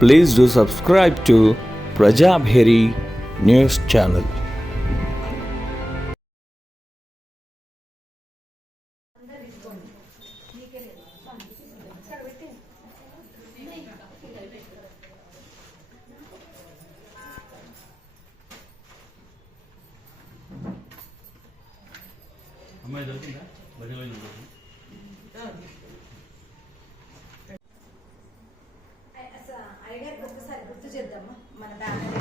Please do subscribe to Prajabheri News Channel. అమ్మాయి దొరికిందా బదిలీ ఐడియా ఒకసారి గుర్తు చేద్దామా మన బ్యానర్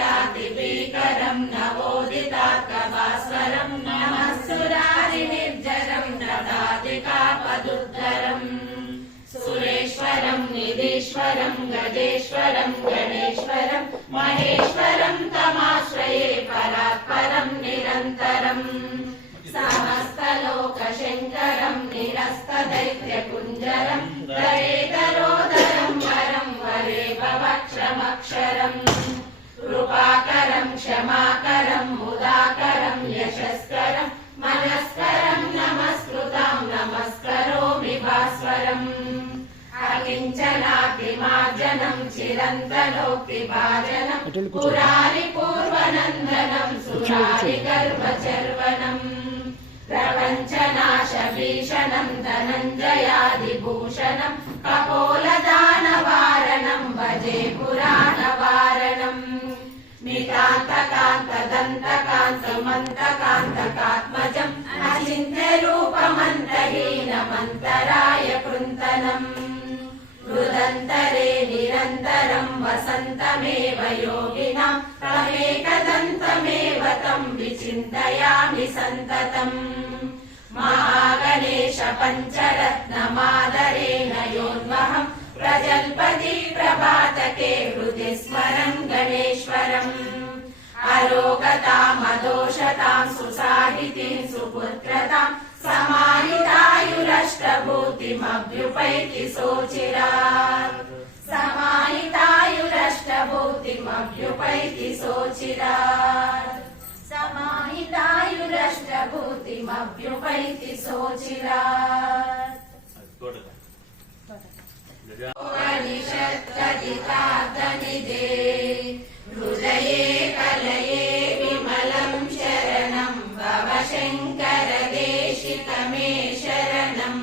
ఏకరాతిభీకరం నవోదితాత్కభాస్వరం నమస్సురారి నిర్జరం దదాతికాపదుద్ధరం సురేశ్వరం నిధీశ్వరం గజేశ్వరం గణేశ్వరం మహేశ్వరం తమాశ్రయే పరాత్పరం నిరంతరం సమస్తలోకశంకరం నిరస్తదైత్యకుంజరం దరేదరోదరం వరం వరే భవక్షమక్షరం కృపాకరం క్షమాకరం ముదాకరం యశస్కరం మనస్కరం నమస్కృతం నమస్కరోమి భాస్వరం అకించనాతిమార్జనం చిరంతనోక్తిభాజనం పురారి పూర్వనందనం సురారి గర్భచర్వణం ప్రపంచనాశభీషణం ధనంజయాదిభూషణం కపోలదానవారణం భజే పురాణవారణం నితాంతకాంతదంతకాంతమంతకాంతకాత్మజం అచింత్యరూపమంతహీనమంతరాయ కృంతనం హృదంతరే నిరంతరం వసంతమేవ యోగినాం తమేకదంతమేవ తం విచింతయామి సంతతం మహాగణేశ పంచరత్నమాదరేణ యోన్వహం ప్రజల్పతి ప్రభాతకే హృది స్మరం గణేశ్వరం అరోగతామదోషతాం సుసాహితిం సుపుత్రతాం సమాహితాయురష్టభూతిమభ్యుపైతి శోచిరాత్ సమాహితాయురష్టభూతిమభ్యుపైతి శోచిరాత్ సమాహితాయురష్టభూతిమభ్యుపైతి శోచిరాత్ ఉపనిషత్కథితార్థనిదే హృదయే కలయే విమలం శరణం భవశంకర దేశికమే శరణం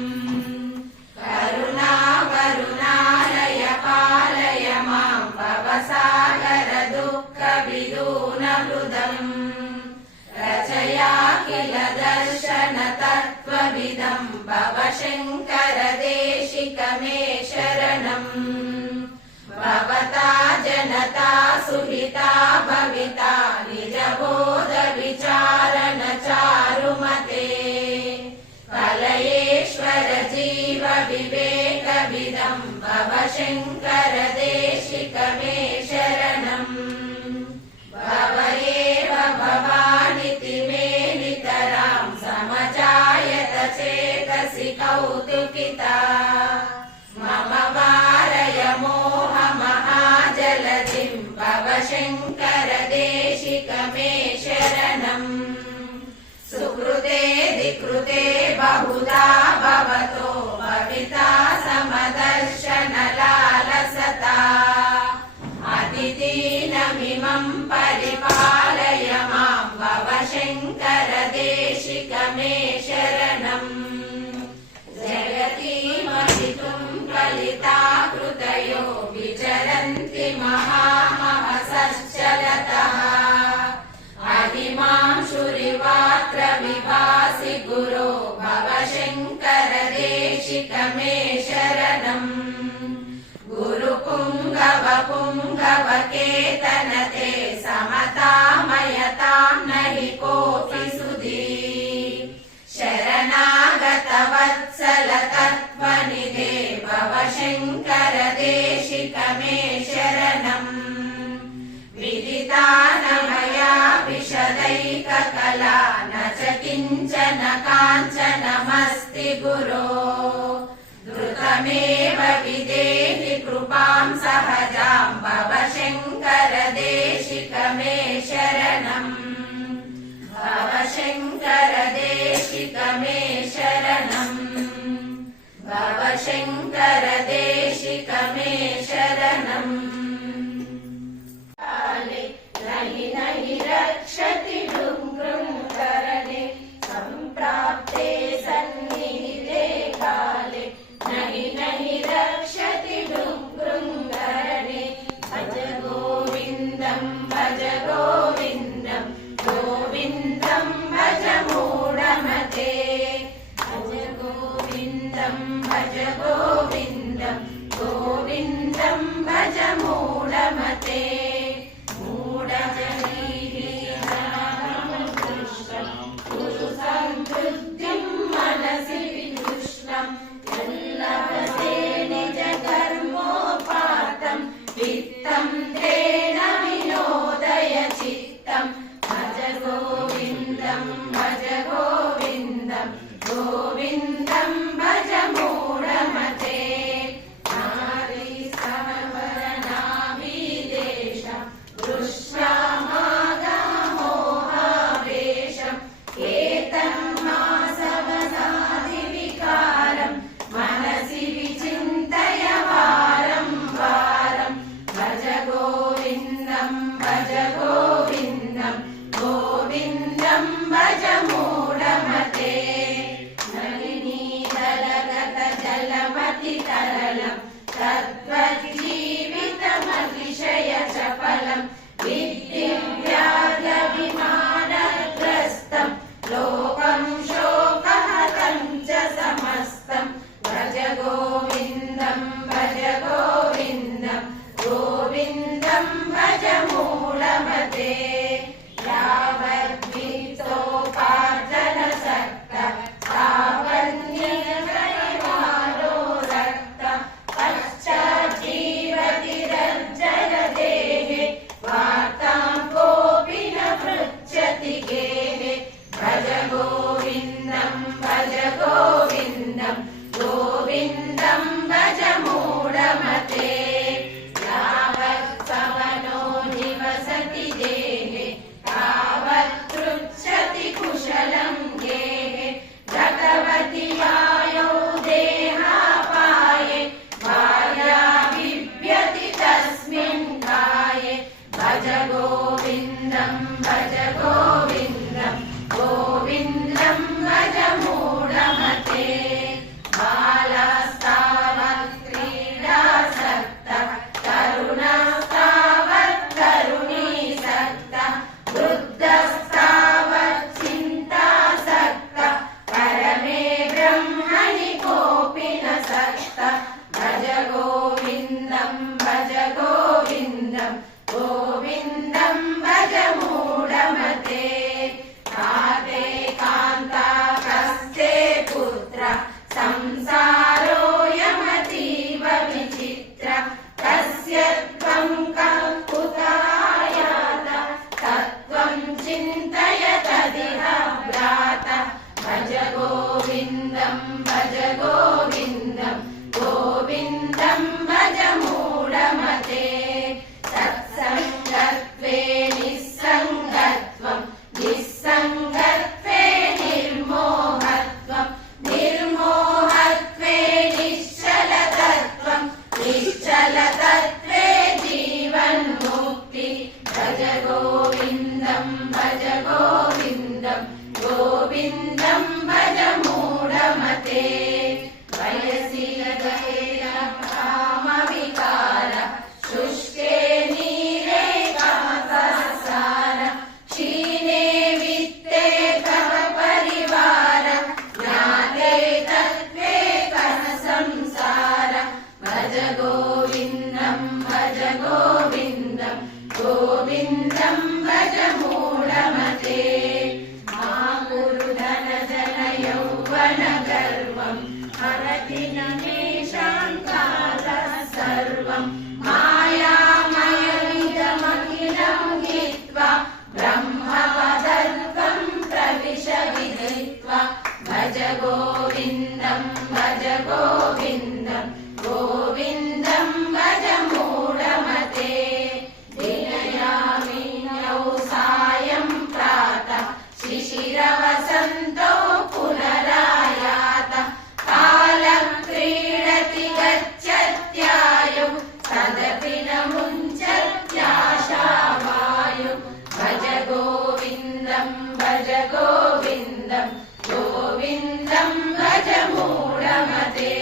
కరుణావరుణాలయ పాలయ మాం భవసాగర దుఃఖ విదూన హృదం రచయాఖిల దర్శన తత్వవిదం భవశంకర దేశికమే శరణం భవతా జనతా సుహితా భవితా నిజబోధ విచారణ చారుమతే కలయేశ్వర జీవ వివేక విదం భవశంకర దేశికమే శరణం భవయేవ భవానితి మే నితరాం సమజాయత చేతసి కౌతుకితా మమ వారయ మోహ మహాజలధిం భవశంకర దేశికమే శరణం సుకృతే ధికృతే బహుదా భవతో భవితా సమదర్శన లాలసతా అతిథీనమిమం పరిపాలయ మాం భవశంకర దేశికమే శరణం జగతీమహితుం కలితాకృతయో విచరంతి మహామహసశ్చలతః అహిమాంశురివాత్ర విభాసి గురో భవశంకర దేశికమే శరణం గురుపుంగవ పుంగవకేతనతే సమతామయతాం నహి కోపి సుధీ శరణాగత వత్సల తత్వనిధే భవ శంకర దేశి देशिकमे शरणम् विदितानमया विशदैककला न च किञ्चन काञ्चनमस्ति गुरो द्रुतमेव विदेहि कृपां सहजां भव शङ्कर देशिकमे शरणम् भव शङ्कर देशिकमे शरणम् भव शङ्कर देशिकमे शरणम् नहि नहि रक्षति डुङ्कृङ्करणे सम्प्राप्ते सन्निहिते काले नहि नहि रक्षति डुङ्कृङ्करणे भज गोविन्दं भज गोविन्दं गोविन्दं भज मूढमते भज गोविन्दं भज गोविन्दं गोविन्दं भज मूढमते संवृद्धिं मनसि विदुष्णं यल्लभसे निज कर्मोपातं वित्तं तेन विनोदय चित्तं भज गोविन्दं भज गोविन्दं गोविन्दं भज मूढमते नारी स्तनवरनाभिदेशं दृष्ट्वामागमोहावेशम् एतन्मासवसादिविकारं मनसि विचिन्तय वारं वारं भज गोविन्दं भज गोविन्दं गोविन्दं भज मूढमते नलिनीदलगतजलमतितरलं तद्वज्जीवितमतिशयचपलं विद्धिं व्याघ्रविमानग्रस्तं लोकं शोकहतं च समस्तं भज गोविन्दं भज गोविन्दं गोविन्दं भज मूढमते यावद्वित्तोपार्जनसक्तः तावन्निर्जनमारो रक्तः पश्चाज्जीवतिरज्जलदेहे वार्तां कोऽपि न पृच्छति गेहे भज गोविन्दं भज गोविन्दं गोविन्दं भज मूढमते यावत् सवनो निवसति देहे तावत् पृच्छति कुशलं गेहे गतवति वायौ देहापाये भार्या बिभ्यति तस्मिन् काये भज गोविन्दं भज गोविन्दं गोविन्दं भज मूढमते बालास्तावत् क्रीडासक्तः तरुणस्तावत् तरुणीसक्तः वृद्धस्तावत् चिन्तासक्तः परमे ब्रह्मणि कोऽपि न सक्तः भज गोविन्दं भज गोविन्दं गोविन्दं भज मूढमते काते कान्ता कस्ते पुत्र संसारोऽयमतीव विचित्र कस्य त्वं कुतः तत्त्वं चिन्तय तदिह भ्रात भज गोविन्दं भज गोविन्दं गोविन्दं भज मूढमते सत्सङ्गत्वे निस्सङ्गत्वं निस्सङ्गत्वे निर्मोहत्वं निर्मोहत्वे निश्चलतत्वं निश्चलतत्वे जीवन्मुक्ति भज गोविन्दं भज गोविन्दं गोविन्दं भज मूढमते वयसि कामविकार शुष्के नीरे कामसार क्षीणे वित्ते तव परिवार ज्ञाते तत्त्वे कः संसार भज गोविन्दं भज गोविन्दं गोविन्दं भज मूढमते मा कुरु धन जन यौवन गर्वं हरति न मेषां कालः सर्वं मायामयमिदमखिलं हित्वा ब्रह्मपदत्वं प्रविश विदित्वा भज गोविन्दं भज गोविन्दं गोविन्दं भज मूढमते दिनयामिन्यौ सायं प्रातः शिशिरवसन्तौ पुनरायातः कालक्रीडति गच्छत्यायु तदपि न मुञ्चत्याशावायु भज गोविन्दं भज गोविन्दं गोविन्दं भज मूढमते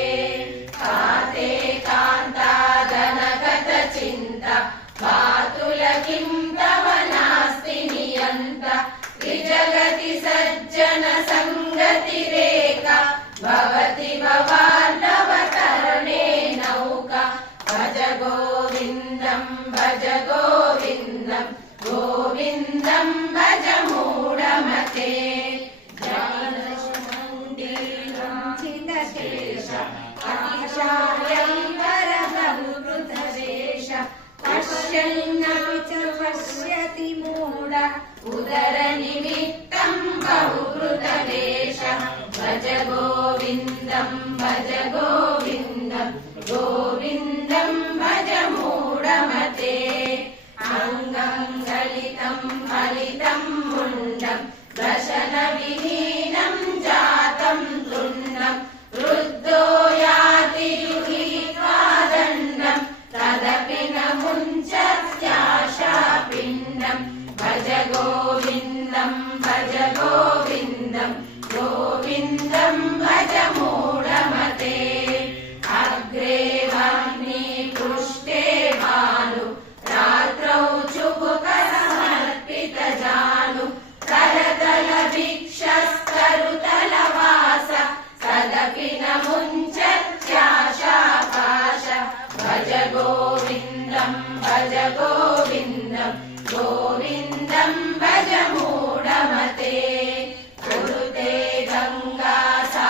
काते कान्तादनगत चिन्ता पातुलकिं तव नास्ति नियन्त त्रिजगति सज्जन सङ्गतिरेका भवति भवार्णवतरणे नौका भज गोविन्दं भज गोविन्दं गोविन्दं भज मूढमते ज्ञानमण्डिलं चिदशेष अतिशायं वरदुवृतवेष पश्यन्नपि च पश्यति मूढ उदरनिमित्तं बहुवृतवेष भज गोविन्दं भज गोविन्दं गोविन्दं भज मूढमते अङ्गं गलितं फलितं मुण्डं दशनविहीनं जातं तुण्डं वृद्धो याति गृहीत्वा दण्डं तदपि न मुञ्चत्याशापिण्डं भज गोविन्दं भज गोविन्दं गोविन्दं भज मूढमते अग्रे वाग्मी पृष्ठे भानु रात्रौ चुबुकसमर्पितजानु करतलभिक्षस्तरुतलवास तदपि न मुञ्चत्याशापाश भज गोविन्दं भज गोविन्दं गोविन्दं भज मूढमते कुरुते गङ्गासागरगमनं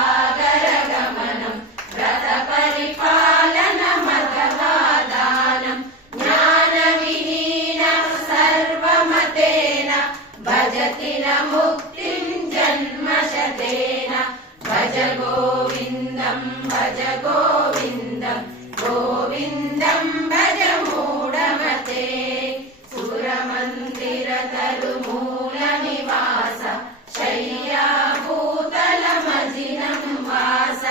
व्रतपरिपालनमथवादानं ज्ञानविहीनं सर्वमतेन भजति न मुक्तिं जन्मशतेन भज गोविन्दं भज गोविन्दं गोविन्दं भज मूढमते सुरमन्दिरतरुमूलनिवास शय्याभूतलमजिनं वास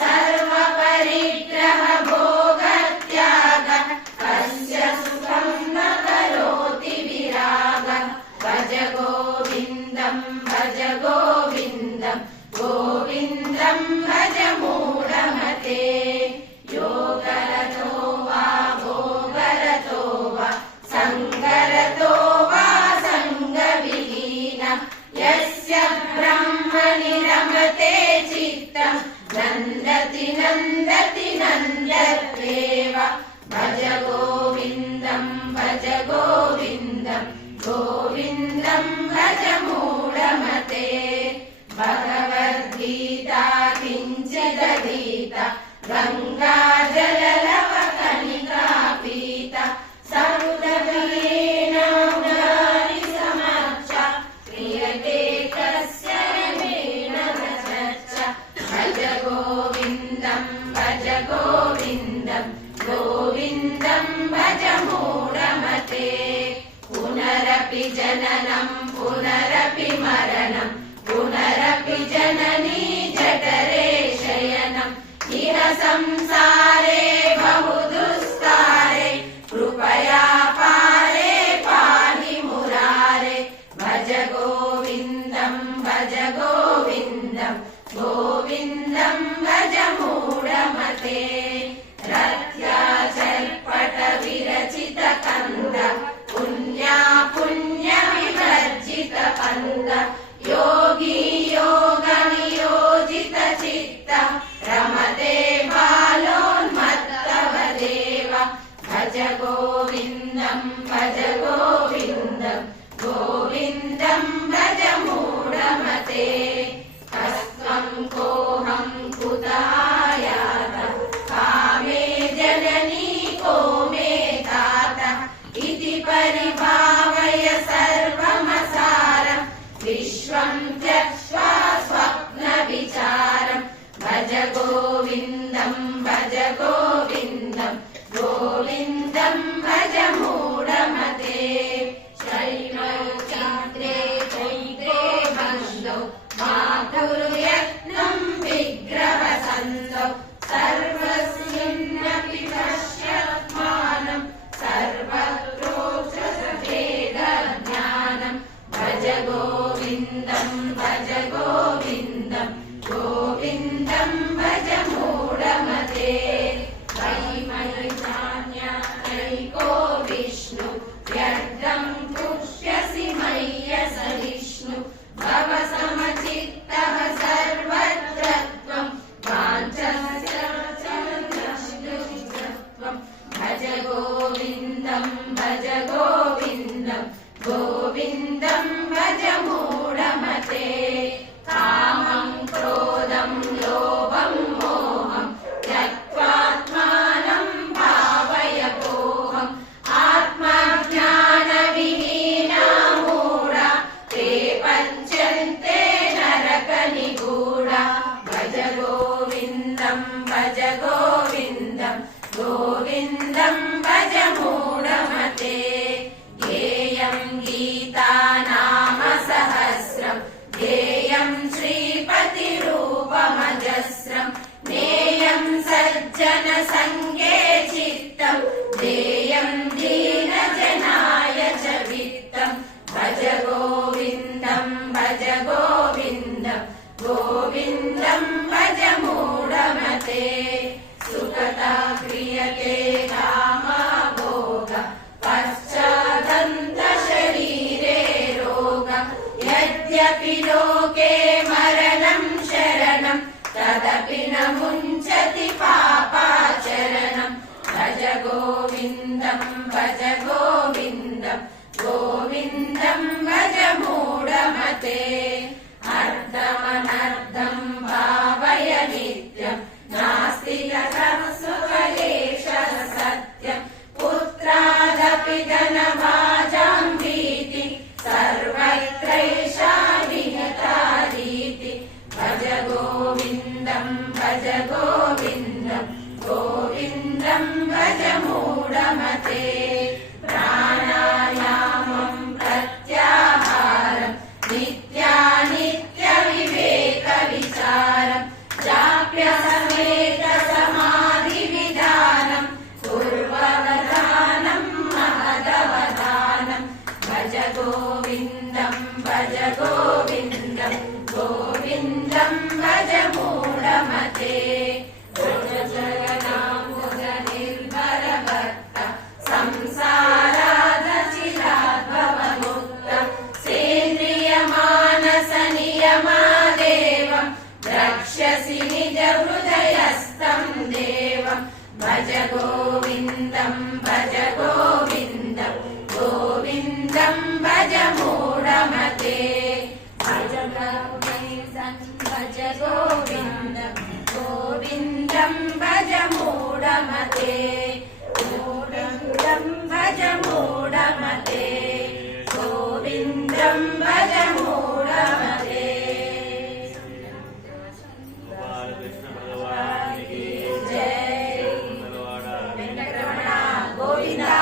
सर्वपरिग्रह भोगत्याग कस्य सुखं न करोति विराग भज गोविन्दं भज गोविन्दं गोविन्दं भज मूढमते योगरतो वा भोगरतो वा सङ्गरतो वा सङ्गविहीन यस्य ब्रह्मणि रमते चित्तं नन्दति नन्दति नन्दत्येव भज गोविन्दं भज गोविन्दं गोविन्दं भज मूढमते भगवद्गीता किञ्चिदधीता गङ्गाजललवकणिका पीता सर्वप्रियेण मुरारि समर्च क्रियते तस्य रमेण रचर्च भज गोविन्दं भज गोविन्दं गोविन्दं भज मूढमते पुनरपि जननं पुनरपि मरणं पुनरपि जननी जठरे शयनम् इह संसारे बहुदुस्तारे कृपया पारे पाहि मुरारे भज गोविन्दं भज गोविन्दं गोविन्दं भज मूढमते रत्याचर्पटविरचितकन्द पुण्या पुण्यविवर्जितकन्द योगी योगनियोजितचित्त रमते बालोन्मत्तवदेव भज गोविन्दं भज गोविन्दं गोविन्दं भज मूढमते अस्त्वं कोऽहं कुतः यातः कामे जननी को मे परिभावय सर्वमसारं विश्वं त्यक्त्वा स्वप्नविचारं भज गोविन्दं गोविन्दं भज मूढमते शैलौ चान्द्रे चैत्रे बन्धौ माधुर्यत्नं विग्रहसन्धौ सर्वस्मिन्नपि पश्यत्मानं सर्वत्रोक्षसभेदज्ञानं भज गोविन्दं गोविन्दं भज मूढमते मयि चान्यैको विष्णु व्यर्थं तुष्यसि मय्यसहिष्णु भव समचित्तः सर्वत्र त्वं वाञ्छन्त्यं भज गोविन्दं गोविन्दं भज मूढमते कामं क्रोधं लोभं मोहं त्यक्त्वात्मानं भावयतोऽहम् आत्मज्ञानविहीना मूढा ते पच्यन्ते नरकनिगूढा भज गोविन्दं भज मूढमते ध्येयं गीता नाम सहस्रं ध्येयं श्रीपतिरूपमजस्रं ज्ञेयं सज्जनसङ्गे चित्तं ध्येयं दीनजनाय च वित्तं भज गोविन्दं भज मूढमते सुखता क्रियते कामभोग पश्चादन्तशरीरे रोग यद्यपि लोके मरणं शरणं तदपि न मुञ्चति पापाचरणं भज गोविन्दं भज मूढमते अर्धमनर्धं भावय नित्यं नास्ति यतः सुखलेशः सत्यं पुत्रादपि धनभाजां भीति सर्वत्रैषा विहता रीति भज गोविन्दं भज मूढमते प्राणायामं प्रत्याहारं नित्यानित्यविवेकविचारं जाप्यसमेतसमाधिविधानं पूर्ववधानं महदवधानं भज गोविन्दं भज मूढमते निर्भरभक्त संसारादचिराद्भवमुक्त सेन्द्रियमानसनियमादेवं द्रक्ष्यसि निजहृदयस्थं देवं भज गोविन्दं भज मूढमते भज गोविन्दं भज मूढमते भज मूढमते गोविन्दं भज मूढमते बालकृष्ण भगवान की जय भगवान वेंकटरमण गोविंदा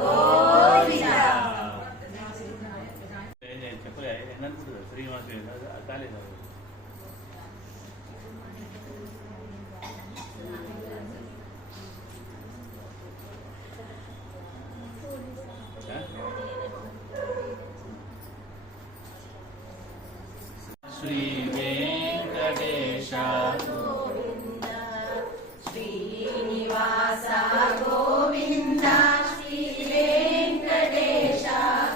गोविंदा చెప్పలే ఎన్ననుకుంటుంది శ్రీనివాస కాలేదు శ్రీ వెంకటేశ गोविंद श्रीनिवास गोविंद श्री वेंकटेश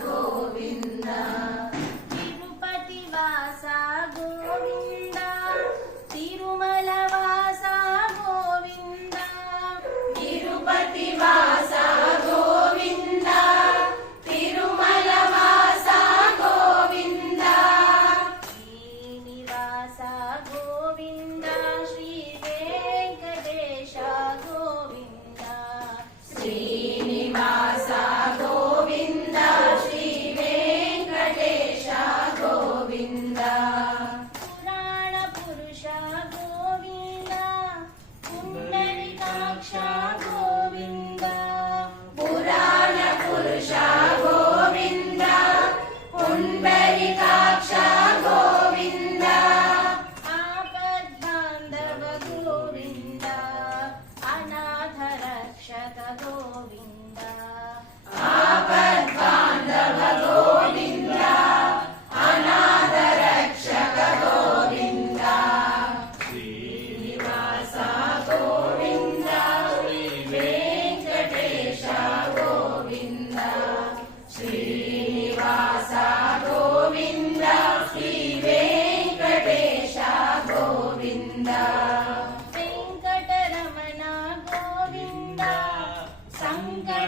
गोविंद तिरुपति वास गोविंद तिरुमल वास गोविंद तिरुपति वास गोविंद तिरुमल वास गोविंद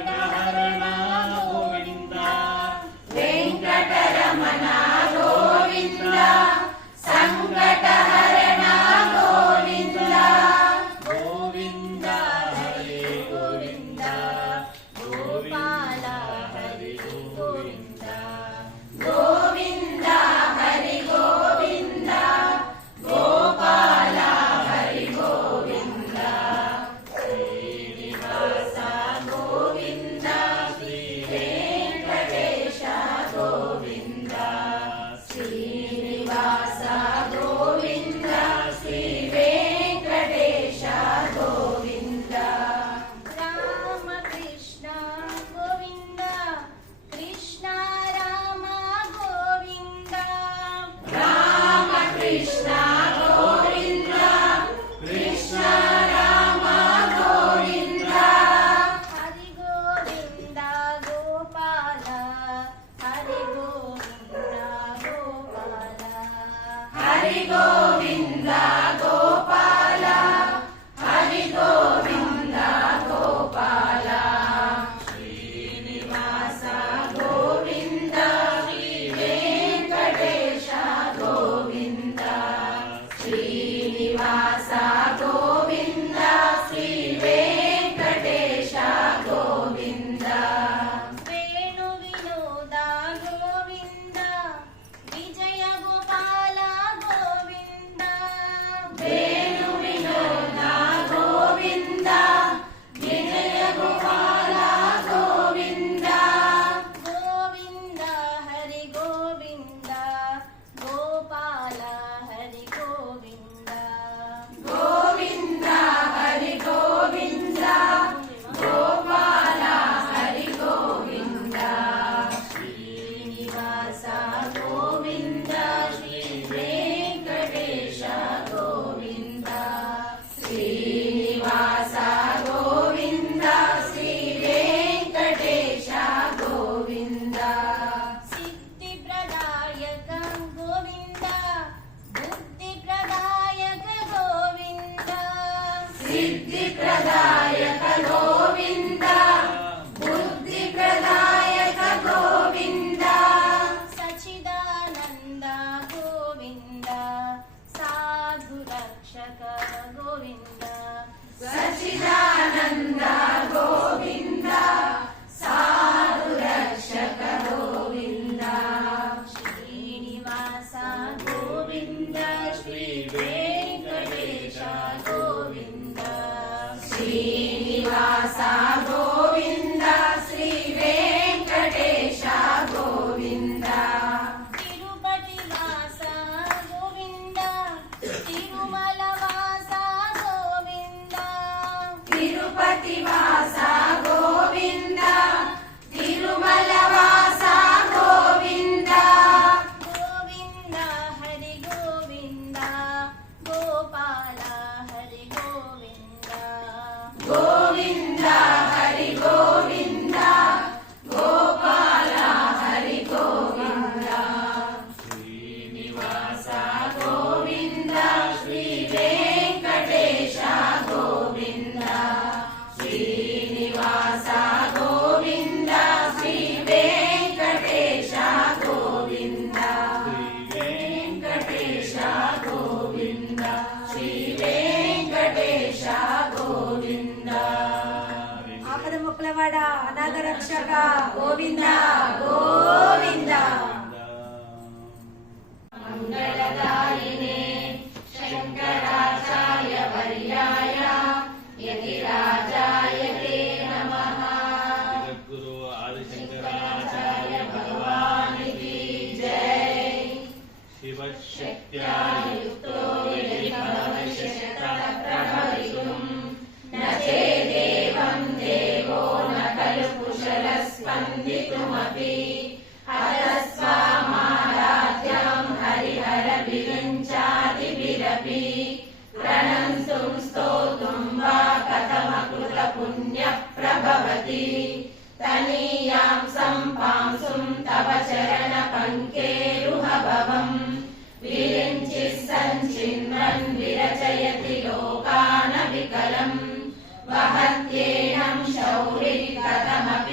సంకటహరణ గోవింద వెంకటరమణ గోవింద సంకటహరణ గోవింద గోవింద హరి గోవింద గోపాల హరి గోవింద గోవింద హరి గోవింద గోపాల హరి గోవింద శ్రీనివాస గోవింద శ్రీ వెంకటేశ గోవింద శ్రీనివాస గోవింద శ్రీ వెంకటేశ గోవింద రామకృష్ణ గోవింద కృష్ణ రామ గోవింద రామకృష్ణ గోవింద కృష్ణ రామ గోవింద హరి గోవింద గోపాల హరి గోవింద గోపాల హరి గోవింద గోపాల హరి గోవింద గోపాల శ్రీనివాస గోవింద శ్రీ వెంకటేశ గోవింద శ్రీనివాస గోవింద శ్రీ వెంకటేశ గోవింద వేణు వినోద గోవింద విజయ గోపాల గోవింద వేణు వినోద గోవింద విజయ గోపాల గోవింద గోవింద హరి గోవింద గోపాల హరి గోవింద గోవింద హరి గోవింద గోపాల హరి గోవింద శ్రీనివాస గోవింద శ్రీ వెంకటేశ గోవింద శ్రీనివాస గోవింద శ్రీ వెంకటేశ గోవింద సిద్ధి ప్రదాయక గోవింద బుద్ధి ప్రదాయక గోవింద సిద్ధి ప్రదాయక గోవింద బుద్ధి ప్రదాయక గోవింద సచిదానంద గోవింద సాధు రక్షక గోవింద సచిదానంద గోవింద సాధు రక్షక గోవింద శ్రీనివాస గోవింద శ్రీ వెంకటేశ గోవింద శ్రీనివాస గోవింద శ్రీ వెంకటేశ గోవింద తిరుపతి వాస గోవింద తిరుమల వాస గోవింద తిరుపతి వాస గోవింద తిరుమల వాస గోవింద గోవింద హరి గోవింద గోపాల హరి గోవింద గోవింద హరి గోవింద గోపాల హరి గోవింద శ్రీనివాస గోవింద శ్రీ వెంకటేశ గోవింద శ్రీనివాస గోవింద శ్రీ వెంకటేశ గోవింద వెంకటేశ గోవింద శ్రీ వెంకటేశ గోవింద ఆపద ముక్కులవాడ అనాథ రక్షక గోవింద గోవింద మంగళదాయినే శంకరాచార్య వర్యాయ యతిరాజాయ తే నమః జగద్గురు ఆదిశంకరాచార్య భగవానికి జై శివశక్త్యా యుక్తో యది భవశక్తః ప్రభవితుం న చేదేవం దేవో న ఖలు కుశలः స్పందితుమపి హతస్వామారాధ్యం హరిహరభిరించాదిభిరపి ప్రణంతుం స్తోతుం వా కథమకృత పుణ్య ప్రభవతి తనీయాం సంపాంసుం తవ చరణ పంకేరుహభవం విరించి సంచిన్వన్ విరచయతి లోకాన వికలం వహత్యేనం శౌరి కథమపి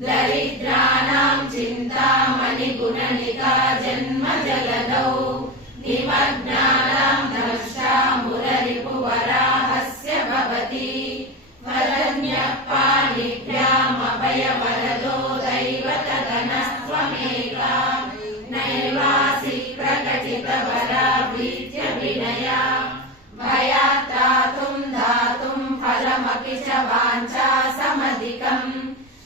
दरिद्राणां चिन्तामणिगुणनिका जन्म जलदौ निमग्नानां द्रष्टा मुररिपुवराहस्य भवति वदन्यपाणिभ्यामभयवरदो दैवतगणस्त्वमेका नैवासि प्रकटितवराभीत्य विनया भयात्रातुं दातुं फलमपि च वाञ्छा समधिकम्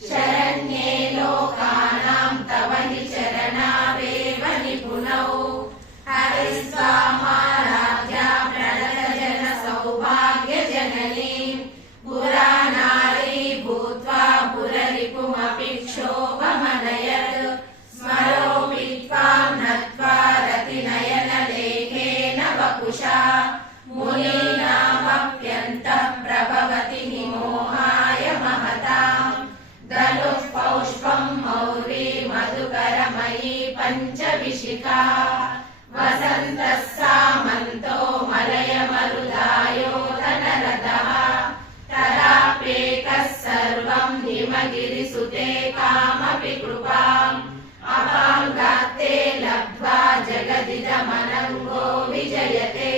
शरण्ये लोकानां तव हि चरणावेव निपुणौ हरिस्वामाराध्या प्रणतजन सौभाग्यजननीं पुरानारी भूत्वा पुररिपुमपि क्षोभमनयत् स्मरोऽपि त्वां नत्वा रतिनयनलेखेन वपुषा मुनीनामप्यन्तः प्रभवति हि मोहाय महताम् धनुः पौष्पं मौर्वी मधुकरमयी पञ्चविशिखा वसन्तः सामन्तो मलयमरुदायो धनरथः तदाप्येकः सर्वं हिमगिरिसुते कामपि कृपाम् अपाङ्गात्ते लब्ध्वा जगदिदमनङ्गो विजयते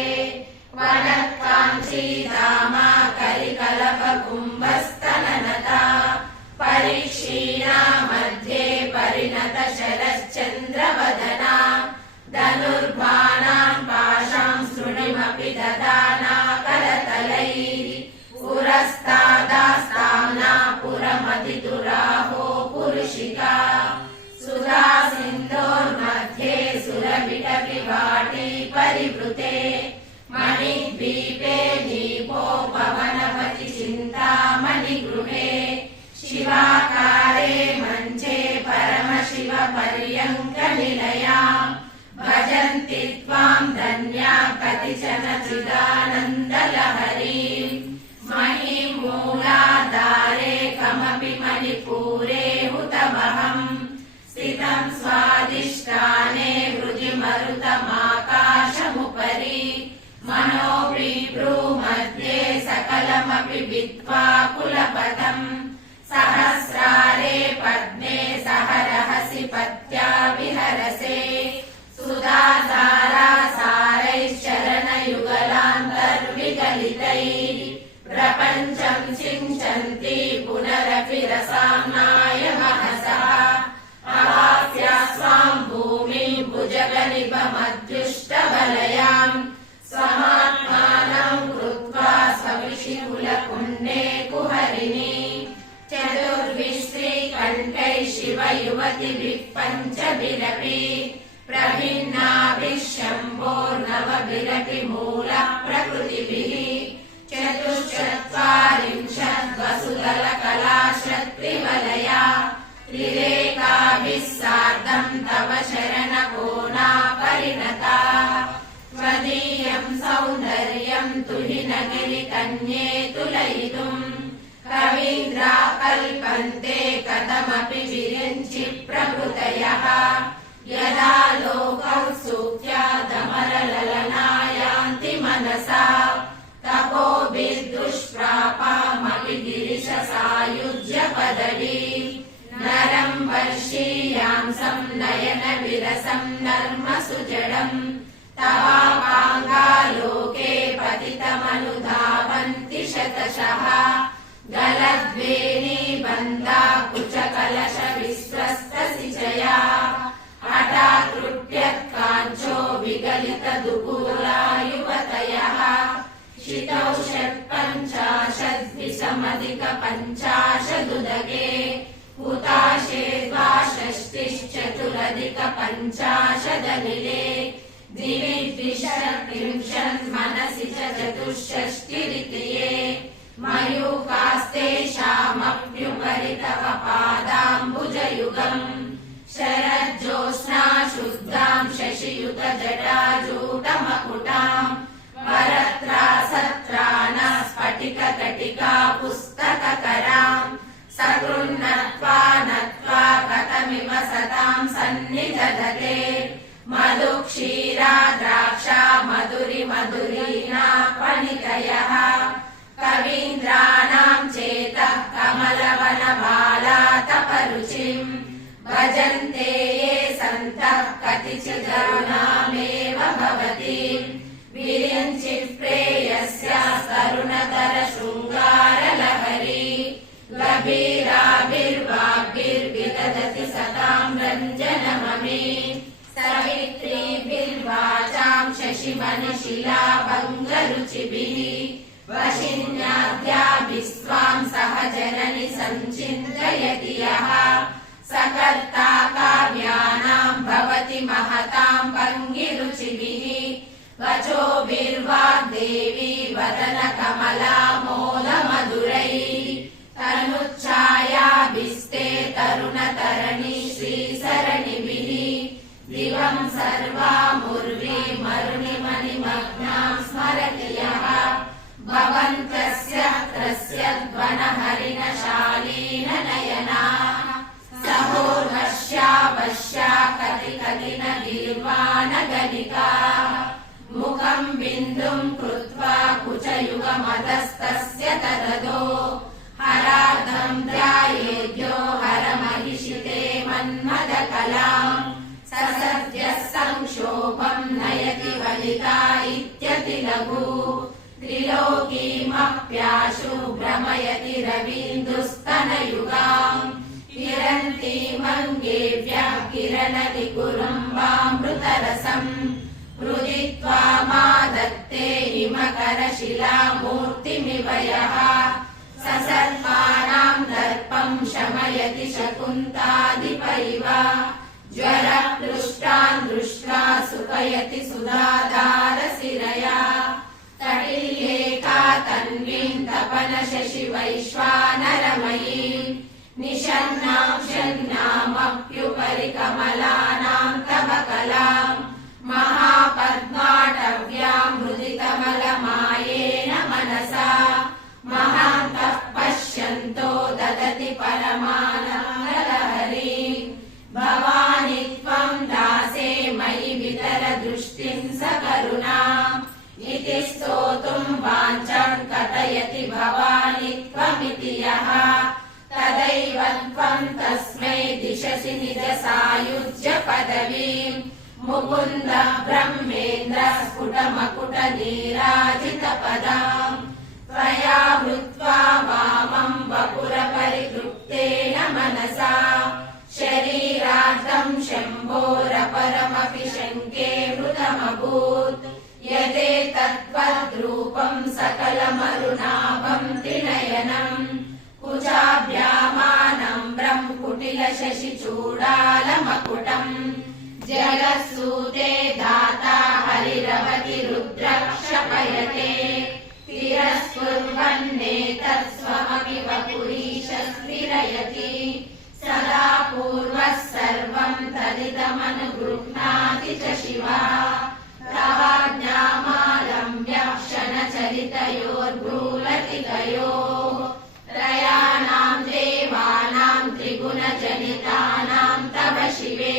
वनत्काञ्चीधामा कलिकलपकुम्भस्तननता परिक्षीणा मध्ये परिणत शरश्चन्द्रवदना धनुर्बाणां पाशां सृणिमपि ददाना करतलैः पुरस्तादास्ताम्ना पुरमधितुराहो पुरुषिका सुधा सिन्धोर्मध्ये सुरविटपिवाटी परिवृते मणिद्वीपे दीपोपवनपति चिन्तामणिगृहे शिवाकारे मञ्चे परमशिवपर्यङ्कनिलयाम् भजन्ति त्वां धन्या कतिचन चिदानन्दलहरीं महीं मूलाधारे कमपि मणिपूरे हुतमहम् स्थितं स्वादिष्ठाने हृदि मरुतमाकाशमुपरि मनोभिभ्रूमध्ये सकलमपि विद्वा कुलपतम् सहस्रारे पद्मे सहरहसि पत्या विहरसे सुधाधारासारैश्चरणयुगलान्तर्विगलितैः प्रपञ्चं सिञ्चन्ति पुनरपि रसाम्नाय महसः अवाप्या स्वां भूमिं भुजगनिभमध्युष्टबलयाम् स्वमात्मानं कृत्वा स्वविशिकुलकुण्डे कुहरिणी चतुर्विश्रीकण्ठैः शिवयुवतिभिः पञ्चभिरपि प्रभिन्नाभिः शम्भोर्नवभिरपि मूलः प्रकृतिभिः चतुश्चत्वारिंशद्वसुदलकलाशत्रिवलया त्रिरेकाभिः सार्धं तव शरणकोना परिणता त्वदीयं सौन्दर्यं तुहिनगिरिकन्ये तुलयितुम् कवीन्द्राकल्पन्ते कथमपि विरिञ्चि प्रभृतयः यदा लोकौ सूक्त्यादमरललनायान्ति मनसा तपोभिर्दुष्प्रापामपि गिरिशसायुज्यपदवी नरं वर्षीयांसं नयनविरसं नर्मसुजडम् तवापाङ्गालोके पतितमनुधावन्ति शतशः गलद्वेणीबन्धा कुचकलश विश्वस्तसिचया हठात्कृट्यत्काञ्चो विगलितदुकूला युवतयः शितौ षट्पञ्चाशद्विषमधिकपञ्चाशदुदके हुताशे द्वाषष्टिश्चतुरधिकपञ्चाशदनिले दिवि द्विषट्त्रिंशन् मनसि च चतुष्षष्टिरितिये मयूखास्तेषामप्युपरि तव पादाम्बुजयुगम् शरज्योत्स्ना शुद्धां शशियुतजटाजूटमकुटाम् वरत्रासत्राण स्फटिककटिका पुस्तककराम् सकृन्नत्वा नत्वा कथमिव सतां सन्निदधते मधुक्षीरा द्राक्षा मधुरि मधुरीना पणितयः कवीन्द्राणां चेतः कमलवनबाला तपरुचे तरुणामेव भवति विरिञ्चि प्रेयस्यास्तरुणतर शृङ्गारलहरी गभीराभिर्वाग्भिर्विदधति सतां रञ्जनममी सवित्रीभिर्वाचां शशिमणिशिला भङ्गरुचिभिः वशिन्याद्याभिस्त्वां सह जननि सञ्चिन्तयति यः सकर्ता काव्यानां भवति महतां भङ्गिरुचिभिः वचोभिर्वाग्देवी वदनकमला मोदमधुरैः तनुच्छायाभिस्ते तरुणतरणि श्रीसरणिभिः दिवं सर्वामुर्वीमरुणिमणिमग्नां स्मरति यः भवन्तस्य त्रस्यध्वनहरिणशालीननयना सहोर्वश्यावश्या कतिकदिन गीर्वाणगणिका मुखं बिन्दुं कृत्वा कुचयुगमधस्तस्य तददो हरार्धं ध्यायेद्यो हरमहिषिते मन्मदकलाम् ससद्यः संक्षोभं नयति वलिता इत्यतिलघु त्रिलोकीमप्याशु भ्रमयति रवीन्दुस्तनयुगाम् किरन्तीमङ्गेभ्यः किरणनिकुरुम्बामृतरसम् हृदि त्वामादत्ते हिमकरशिलामूर्तिमिव यः ससर्पाणां दर्पं शमयति शकुन्तादिप इव ज्वरक्लुष्टान् दृष्ट्वा सुखयति सुधाधारशिरया तटिल्येका तन्वीं तपनशशिवैश्वानरमयीं निषण्णां शन्नामप्युपरि कमलानां तव कलाम् महापद्माटव्यां हृदि कमलमायेन मनसा महान्तः पश्यन्तो ददति परमानन्दलहरीं भवानि त्वं दासे मयि वितर दृष्टिं सकरुणाम् इति स्तोतुं वाञ्छं कथयति भवानि त्वमिति यः तदैव त्वं तस्मै दिशसि निज सायुज्य पदवीम् मुकुन्द ब्रह्मेन्द्र स्फुटमकुट नीराजितपदाम् त्वया हृत्वा वामं वपुरपरितृप्तेन मनसा शरीरार्धं शम्भोरपरमपि शङ्के हृतमभूत् यदेतत्त्वद्रूपं सकलमरुणाभं त्रिनयनम् कुचाभ्यामानम्रं कुटिलशशिचूडालमकुटम् जलसूते दाता हरिरवति रुद्रक्षपयते तिरस्कुर्वन्नेतत्स्वमपि वपुरीश स्थिरयति सदा पूर्वः सर्वं तदिदमनुगृह्णाति च शिवा तवाज्ञामालम्ब्य क्षणचलितयोर्भ्रूलतिकयोः त्रयाणां देवानां त्रिगुणजनितानां तव शिवे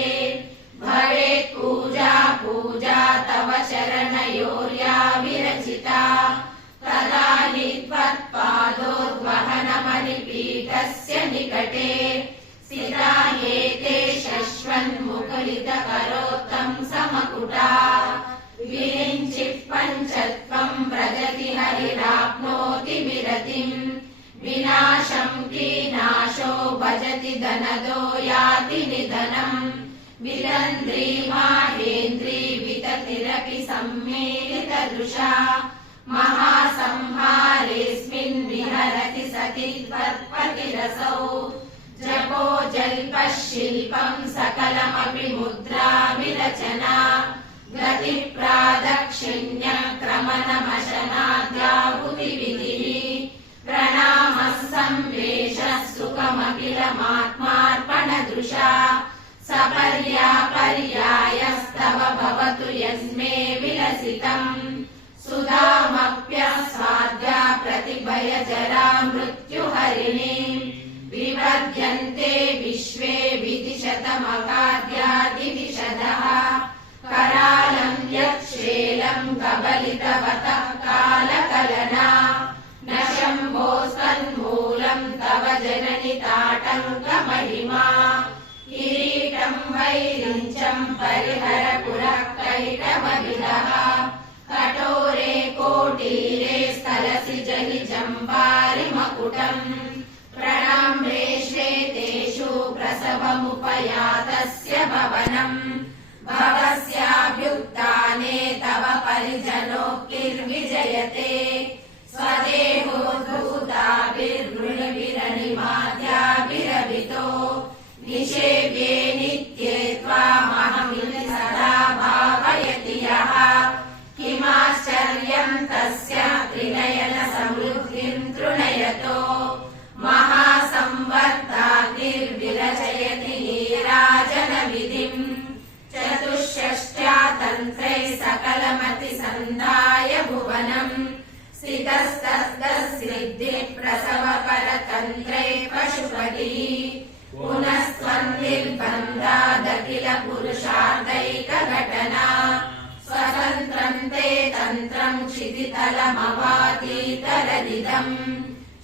भवेत् पूजा पूजा तव चरणयोर्या विरचिता तदा हि त्वत्पादोद्वहनमणिपीठस्य निकटे स्थिता हेते शश्वन्मुकुलितकरोत्तं समकुटा विरिञ्चि पञ्चत्वं व्रजति हरिराप्नोति विरतिम् विनाशं कीनाशो भजति धनदो याति निधनम् विरन्द्री माहेन्द्री विततिरपि सम्मेलितदृशा महासंहारेऽस्मिन् विहरति सति त्वत्पतिरसौ जपो जल्पः शिल्पं सकलमपि मुद्रा विरचना गतिप्रादक्षिण्यक्रमणमशनाद्याहुतिविधिः प्रणामः संवेशः सुखमखिलमात्मार्पणदृशा सपर्यापर्यायस्तव भवतु यन्मे विलसितम् सुधामप्यस्वाद्या प्रतिभयजरा मृत्युहरिणीम् विवर्ध्यन्ते विश्वे विदिशतमगाद्यादिविशदः करालं यक्षेलं कबलितवतः कालकलना न शम्भोस्तन्मूलं तव जननि ताटङ्कमहिमा किरीटं वैरिञ्चं परिहर पुरः जनि जम्बारिमकुटम् प्रणम्रे श्वेतेषु प्रसवमुपयातस्य भवनम् भवस्याभ्युत्थाने तव परिजनोक्तिर्विजयते स्वदेहोद्भूताभिर्वृणिभिरनिमाद्याभिरभितो निषेव्ये नित्ये त्वामहमिति सदा भावयति यः किमाश्चर्यम् तस्य त्रिनयनसमृद्धिम् तृणयतो महासंवर्ताग्निर्विरचयति नीराजनविधिम् चतुष्षष्ट्या तन्त्रैः सकलमतिसन्धाय भुवनम् स्थितस्तस्सिद्धिः प्रसवपरतन्त्रैः पशुपतिः पुनस्त्वन्निर्बन्धादखिल पुरुषार्थैकघटना स्वतन्त्रम् ते तन्त्रम् क्षितितलमवातीतरदिदम्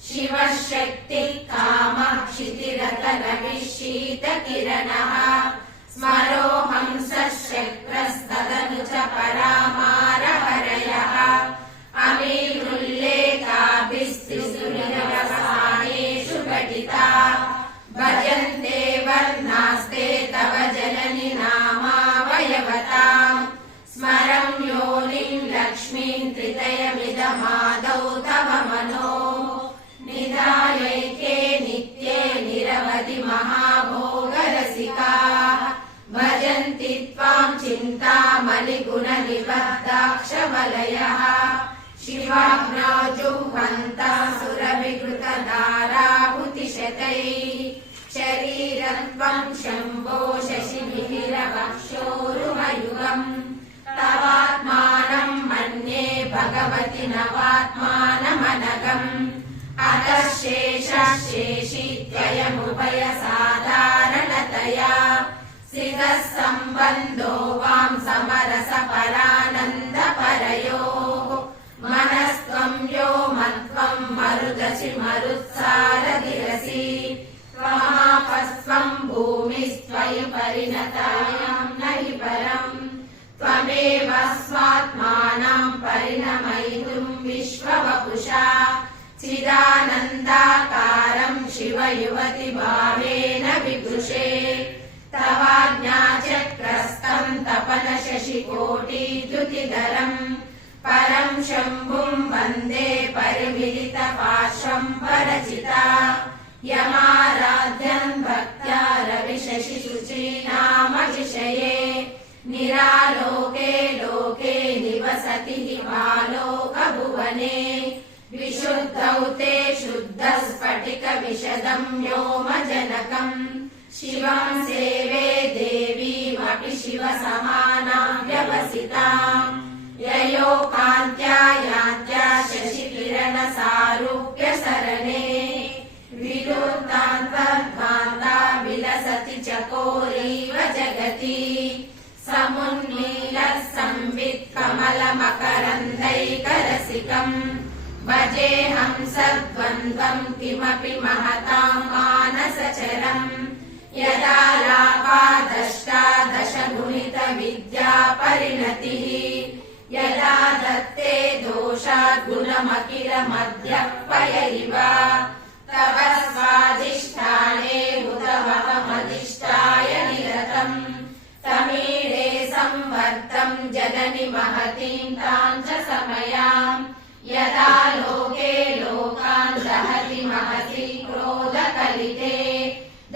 शिवः शक्तिः कामः क्षितिरतरविः शीतकिरणः स्मरोऽहं सशक्रस्तदनु च परामारहरयः अमीरुल्लेखाभिस्तिसुनिरवसानेषु घटिता भजन्ते वर्णास्ते तव जननि नामावयवताम् स्मरं योनिं लक्ष्मीं त्रितयमिदमादौ तव मनो निधायैके नित्ये निरवधि महाभोगरसिका भजन्ति त्वां चिन्तामणिगुणनिबद्धाक्षवलयः शिवाग्नौ जुह्वन्तः सुरविकृतधाराहुतिशतैः शरीरत्वं शम्भो शशिमिहिरवक्षोरुहयुगम् तवात्मानं मन्ये भगवति नवात्मानमनघम् अतः शेषः शेषित्वयमुभयसाधारणतया स्थितः सम्बन्धो वां समरसपरानन्दपरयोः मनस्त्वं यो मत्वं मरुदशि मरुत्सारधिरसि त्वमापस्त्वं भूमिस्त्वयि परिणतायां न हि परम् त्वमेव स्वात्मानं परिणमयितुं विश्ववपुषा चिदानन्दाकारं शिवयुवति भावेन विभृशे तवाज्ञाचक्रस्तं तपन शशिकोटिद्युतिधरम् परं शम्भुं वन्दे परिमिलितपार्श्वं परचिता यमाराध्यन् भक्त्या रविशशिशुचीनामतिशये निरालोके लोके निवसति हिमालोकभुवने विशुद्धौ ते शुद्धः स्फटिकविशदं व्योमजनकम् शिवं सेवे देवीमपि शिवसमानां व्यवसिताम् ययोकान्त्या यान्त्या शशिकिरणसारूप्यसरणे विलुप्तान्तध्वान्ता विलसति चकोरीव जगति समुन्मीलः संवित् कमलमकरन्दैकरसिकम् भजेऽहं सद्वन्द्वं किमपि महतां मानसचरम् यदा लाभादष्टादशगुणितविद्या परिणतिः यदा दत्ते दोषात् गुणमखिलमद्यः पय इव तव स्वाधिष्ठाने उदवहमधिष्ठाय निरतम् तमीडे संवर्तं जननि महतीं तां च समयाम् यदा लोके लोकान् दहति महती क्रोधकलिते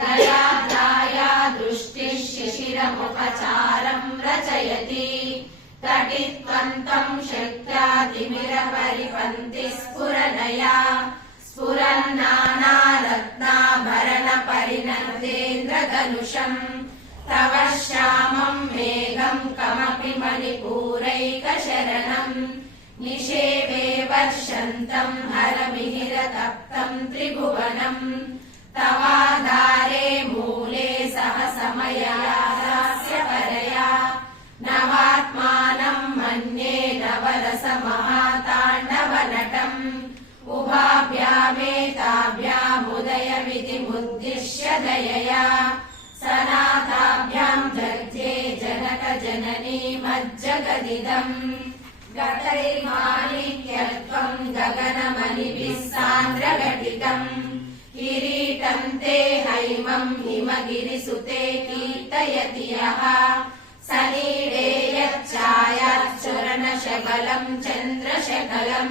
दयादाया दृष्टिः शिशिरमुपचारं रचयति तटित्वन्तं शक्त्यातिमिरपरिपन्ति स्फुरनया स्फुरन्नानारत्नाभरणपरिणतेन्द्रधनुषम् तव श्यामं मेघं कमपि मणिपूरैकशरणम् निषेवे वर्षन्तं हरमिहिरतप्तं त्रिभुवनम् तवाधारे मूले सह समयास्य परया नवात्मानं मन्ये नवरसमहाताण्डवनटम् उभाभ्यामेताभ्यामुदयविधिमुद्दिश्य दयया सनाथाभ्यां दग्धे जनक जननी मज्जगदिदम् गतैर्माणिक्यत्वं गगनमणिभिः सान्द्रघटितम् किरीटं ते हैमं हिमगिरिसुते कीर्तयति यः सनीडे यच्ಛಾಯಾಚರಣಶಕಲಂ ಚಂದ್ರಶಕಲಂ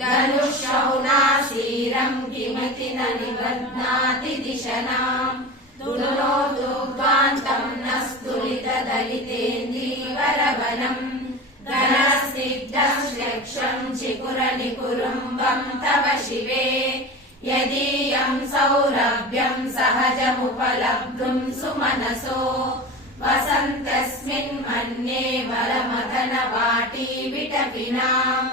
ಧನುಷೌನಾಶೀರಂ ಕಿಮಿತಿ ನ ನಿಬಧ್ನಾತಿ ದಿಶನಾಂ ದುನೋದುಗ್ಧ್ವಾಂತಂ ನ ಸ್ತುಲಿತದಲಿತೇಂದೀವರವನಂ ಘನಸ್ನಿಗ್ಧಶ್ಲೇಕ್ಷಂ ಚಿಕುರನಿಕುರುಂಬಂ ತವ ಶಿವೆ ಯದೀಯಂ ಸೌರಭ್ಯಂ ಸಹಜಮುಪಲಬ್ಧುಂ ಸುಮನಸೋ ವಸಂತಸ್ಮಿನ್ ಮನ್ಯೇ ವರಮದನವಾಟೀ ವಿಟಪಿನಾಂ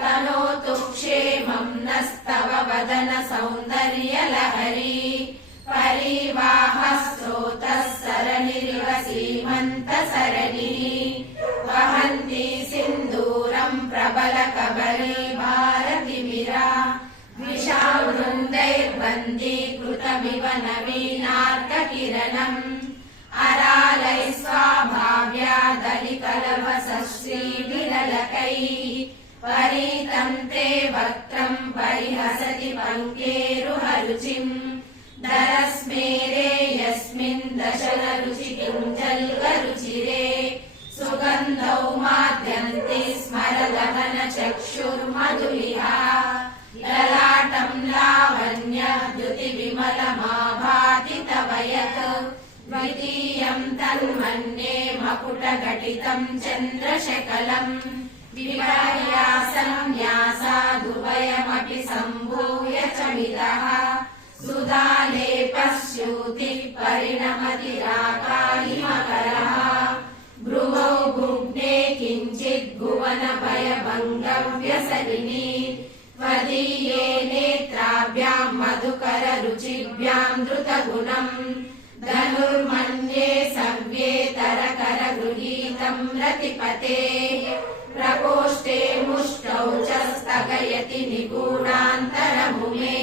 ತನೋತು ಕ್ಷೇಮಂ ನಸ್ತವ ವದನ ಸೌಂದರ್ಯಲಹರಿ ಪರಿವಾಹ ಸ್ರೋತಃ ಸರಣಿರಿವ ಸೀಮಂತ ಸರಣಿಃ ವಹಂತಿ ಸಿಂಧೂರಂ ಪ್ರಬಲ ಕಬರಿ ಭಾರತಿಮಿರಾ द्विषावृन्दैर्बन्दीकृतमिव नवीनार्ककिरणम् अरालैः स्वाभाव्यादलिकलवसश्रीविरलकैः परीतं ते वक्त्रम् परिहसति पङ्केरुहरुचिम् दरस्मेरे यस्मिन् दशनरुचिकिञ्जल्गरुचिरे सुगन्धौ माद्यन्ति स्मरदहन चक्षुर्मधुलिहा ललाटं लावण्य द्युति विमलमाभाति तव यत् द्वितीयं तन्मन्ये मकुटघटितं चन्द्रशकलम् विपर्यासन्न्यासादुभयमपि सम्भूय च मितः सुधालेपस्यूतिः परिणमति राकालिमकरः भ्रुवौ भुग्ने किञ्चित् भुवनभयभङ्गव्यसरिणी त्वदीये नेत्राभ्यां मधुकररुचिभ्यां द्रुतगुणम् धनुर्मन्ये सव्येतरकरगृहीतं रतिपते प्रकोष्ठे मुष्टौ च स्थगयति निगूढान्तरमुमे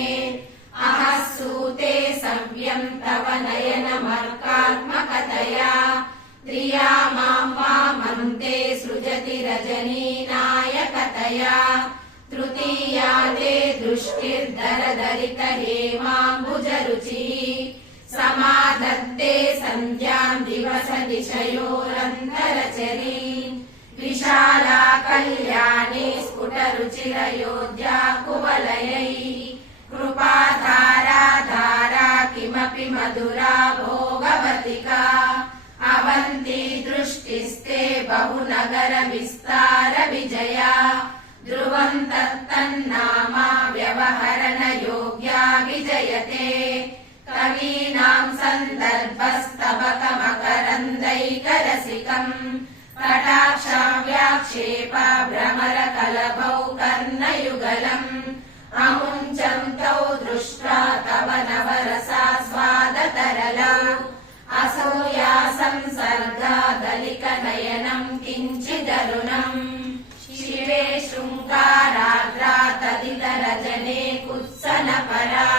अहः सूते सव्यं तव नयनमर्कात्मकतया त्रिया मां वामन्ते सृजति रजनीनायकतया तृतीया ते दृष्टिर्दरदरितहेमाम्बुजरुचिः समाधत्ते सन्ध्यां दिवसदिशयोरन्तरचरी विशाला कल्याणी स्फुटरुचिरयोध्या कुवलयैः कृपाधारा किमपि मधुरा भोगवतिका अवन्ती दृष्टिस्ते बहुनगरविस्तार विजया ध्रुवं तत्तन्नामा व्यवहरणयोग्या विजयते कवीनां सन्दर्भस्तबकमकरन्दैकरसिकम् कटाक्षाव्याक्षेपा भ्रमरकलभौ कर्णयुगलम् अमुञ्चं तौ दृष्ट्वा तव नवरसास्वादतरलौ असूया संसर्गादलिकनयनं किञ्चिदरुणम् शिवे शृङ्गाराद्रा तदितरजने कुत्सनपरा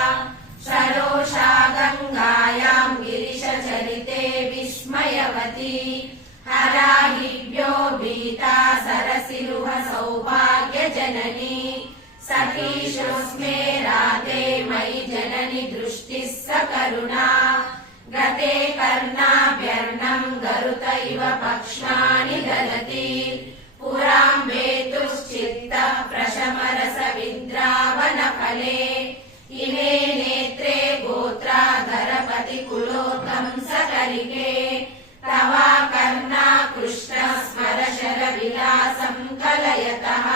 सरोषा गङ्गायां गिरिशचरिते विस्मयवती हराहिभ्यो भीता सरसिरुह सौभाग्यजननी सखीषुस्मे राते मयि जननि दृष्टिः सकरुणा गते कर्णाभ्यर्णं गरुत इव पक्ष्माणि दलति पुराम्बेतुश्चित्त प्रशमरसविद्रावनफले इमे नेत्रे गोत्राधरपतिकुलोत्तं सकरिके तवा कर्णा कृष्ण स्मरशरविलासं कलयतः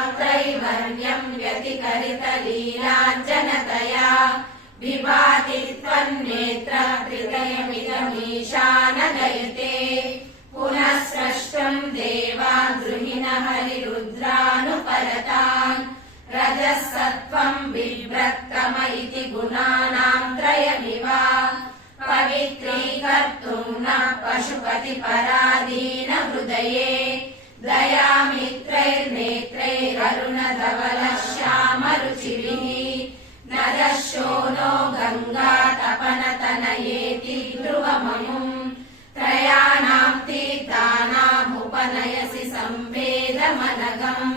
विभक्तत्रैवर्ण्यं व्यतिकरितलीलाञ्जनतया विभाति त्वन्नेत्र हृदयमिदमीशानदयते पुनः स्रष्टुं देवान् द्रुहिण हरिरुद्रानुपरतान् रजः सत्त्वं बिभ्रत्तम इति गुणानां त्रयमिव पवित्रीकर्तुं न पशुपतिपराधीन हृदये दयामित्रैर्नेत्रैररुणधवलः श्यामरुचिभिः नरः शोनो गङ्गा तपनतनयेति ध्रुवममुम् त्रयाणां तीर्थानामुपनयसि संवेदमनघम्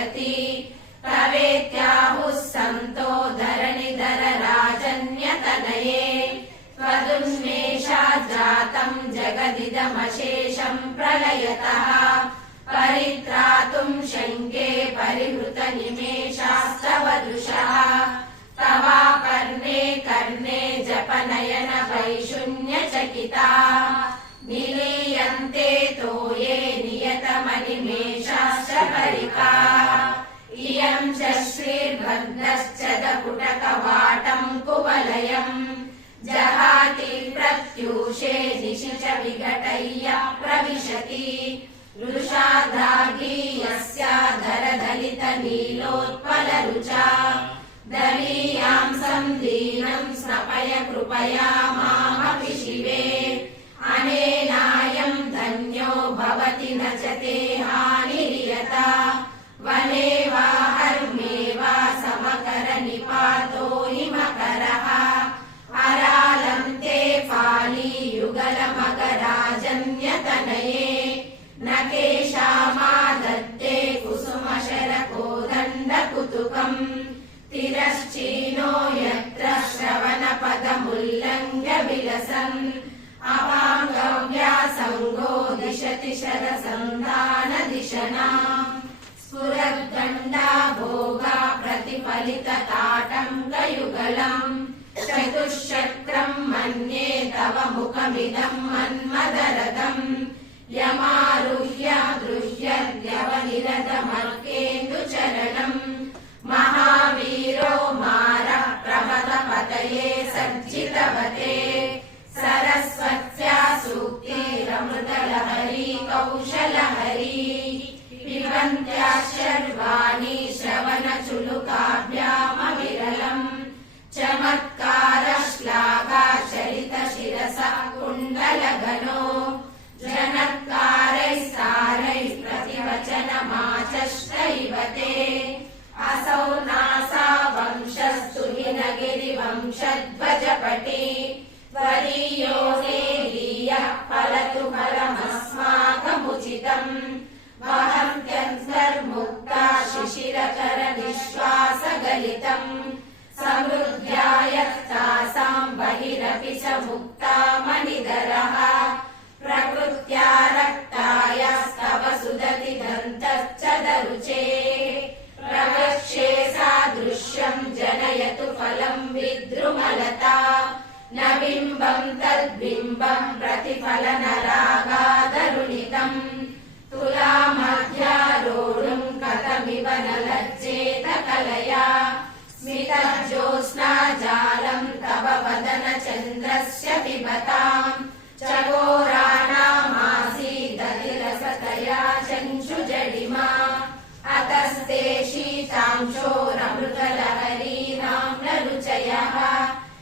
जगति तवेत्याहुः सन्तो धरणिधर राजन्यतनये त्वदुन्मेषात् जातं जगदिदमशेषं प्रलयतः परित्रातुं शङ्के परिहृतनिमेषास्तवदृशः तवापर्णे कर्णे जपनयन वैशून्यचकिता निलीयन्ते तोये नियतमनिमेषाश्च परिका इयं च श्रीर्भद्रश्च दपुटकवाटं कुवलयम् जहाति प्रत्यूषे दिशि च विघटय्य प्रविशति वृषाधागी यस्याधरदलितनीलोत्पलरुचा दलीयां सन्दीनं स्नपय कृपया मामपि शिवे अनेनायं धन्यो भवति न च ते हानिर्यता वने वा हर्मे वा समकर निपातो हिमकरः अरालं ते पालीयुगलमकराजन्यतनये न केशामादत्ते कुसुमशरकोदण्डकुतुकम् तिरश्चीनो यत्र श्रवणपदमुल्लङ्घ्य विलसन् अपाङ्गव्यासङ्गो दिशति शरसन्धानदिशनाम् स्फुरद्गण्डा भोगा प्रतिफलितताटङ्कयुगलम् चतुष्चक्रं मन्ये तव मुखमिदं मन्मदरथम् यमारुह्य दृह्यद्यवनिरतमर्केन्दुचरणम् महावीरो मारः प्रमथपतये सज्जितवते सरस्वत्या सूक्तिरमृतलहरी कौशलहरी पिबन्त्या शर्वाणि श्रवणचुलुकाभ्यामविरलम् चमत्कारश्लाघाचरितशिरसा कुण्डलगनो जनत्कारैस्तारैः प्रतिवचनमाचष्ट ते असौ नासा वंशस्तु हिनगिरिवंशध्वजपटी त्वरीयो नेलीयः फलतु फलमस्माकमुचितम् वहन्त्यन्तर्मुक्ता शिशिरकर निःश्वासगलितम् समृद्ध्यायत्तासां बहिरपि च मुक्ता मणिधरः प्रकृत्या रक्तायास्तव सुदति दन्तश्च दरुचे प्रवक्ष्ये सादृश्यं जनयतु फलं विद्रुमलता न बिम्बं तद्बिम्बं प्रतिफलनरागादरुणितम् तुलामध्यारोढुं कथमिव न लज्जेत कलया स्मितज्योत्स्ना जालं तव वदन चन्द्रस्य पिबताम् चकोराणामासीदतिरसतया चञ्चुजडिमा अतस्ते शीतांशोरमृतलहरीनाम्ररुचयः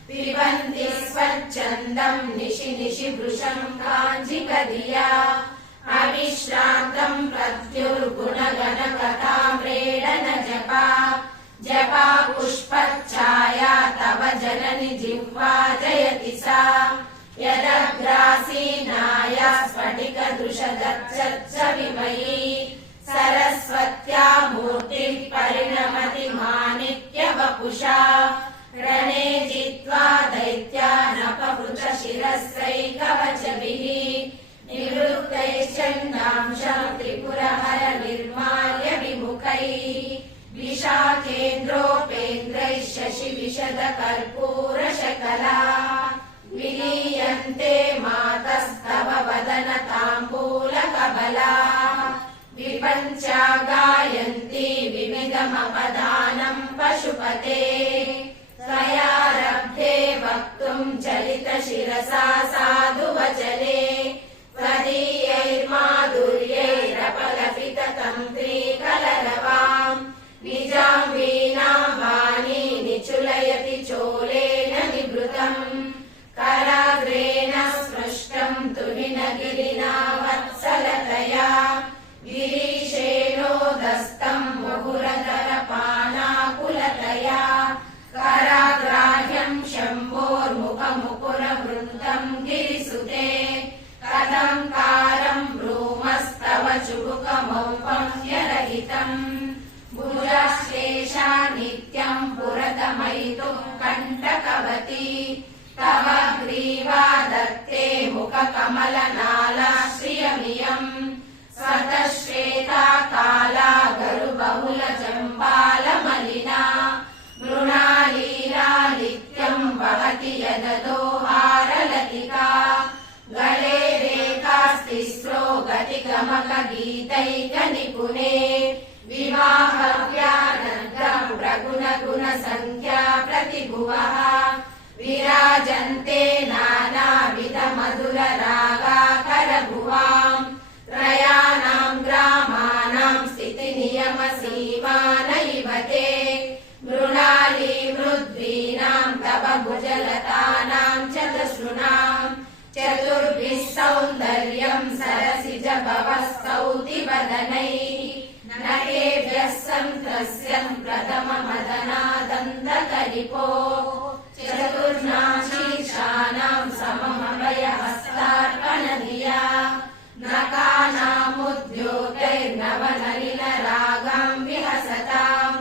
पिबन्ति स्वच्छन्दं निशि निशि वृषं काञ्जिकधिया अविश्रान्तं प्रत्युर्गुणगणकथाम्रेडन जपा जपा पुष्पच्छाया तव जननि जिह्वा जयति सा यदग्रासीनाया स्फटिकदृशदच्च विमयी सरस्वत्या मूर्तिः परिणमति माणिक्यवपुषा रणे जित्वा दैत्यानपहृतशिरस्त्रैकवचभिः निवृत्तैश्चण्डांशं त्रिपुरहर निर्माल्य विमुखैः विशाखेन्द्रोपेन्द्रैः शशिविशदकर्पूरशकला विलीयन्ते मातस्तव वदन ताम्बूलकबला विपञ्चा गायन्ति विविधमपदानं पशुपते त्वयारब्धे वक्तुं चलितशिरसा साधुवचने त्वदीयैर्माधुर्यैरपलपिततन्त्रीकलरवाम् निजां वीणां वाणी निचुलयति चोलेन निभृतम् कराग्रेण स्पृष्टं तुहिनगिरिना वत्सलतया गिरीशेनोदस्तं मुहुरधरपाणाकुलतया कराग्राह्यं शम्भोर्मुखमुकुरवृन्तं गिरिसुते तव ग्रीवा दत्ते मुखकमलनालाश्रियमियम् स्वतः श्वेता काला गरुबहुलजम्बालमलिना मृणालीलालित्यम् वहति यददोहारलतिका गले रेखास्तिस्रो गतिगमकगीतैकनिपुणे विवाहव्यानन्दम् प्रगुणगुणसङ्ख्या प्रतिभुवः विराजन्ते नानाविधमधुररागाकरभुवाम् त्रयाणाम् ग्रामाणाम् स्थितिनियमसीमानैव ते मृणाली मृद्वीनाम् तव भुजलतानाम् चतुर्षृणाम् चतुर्भिः सौन्दर्यम् सरसिजभवः स्तौतिवदनैः नरेभ्यः सन्त्रस्यम् प्रथममदनादन्तकरिपो चतुर्णाम् शीर्षाणाम् सममभयहस्तार्पणधिया नकानामुद्योतैर्नवनलिनरागाम् विहसताम्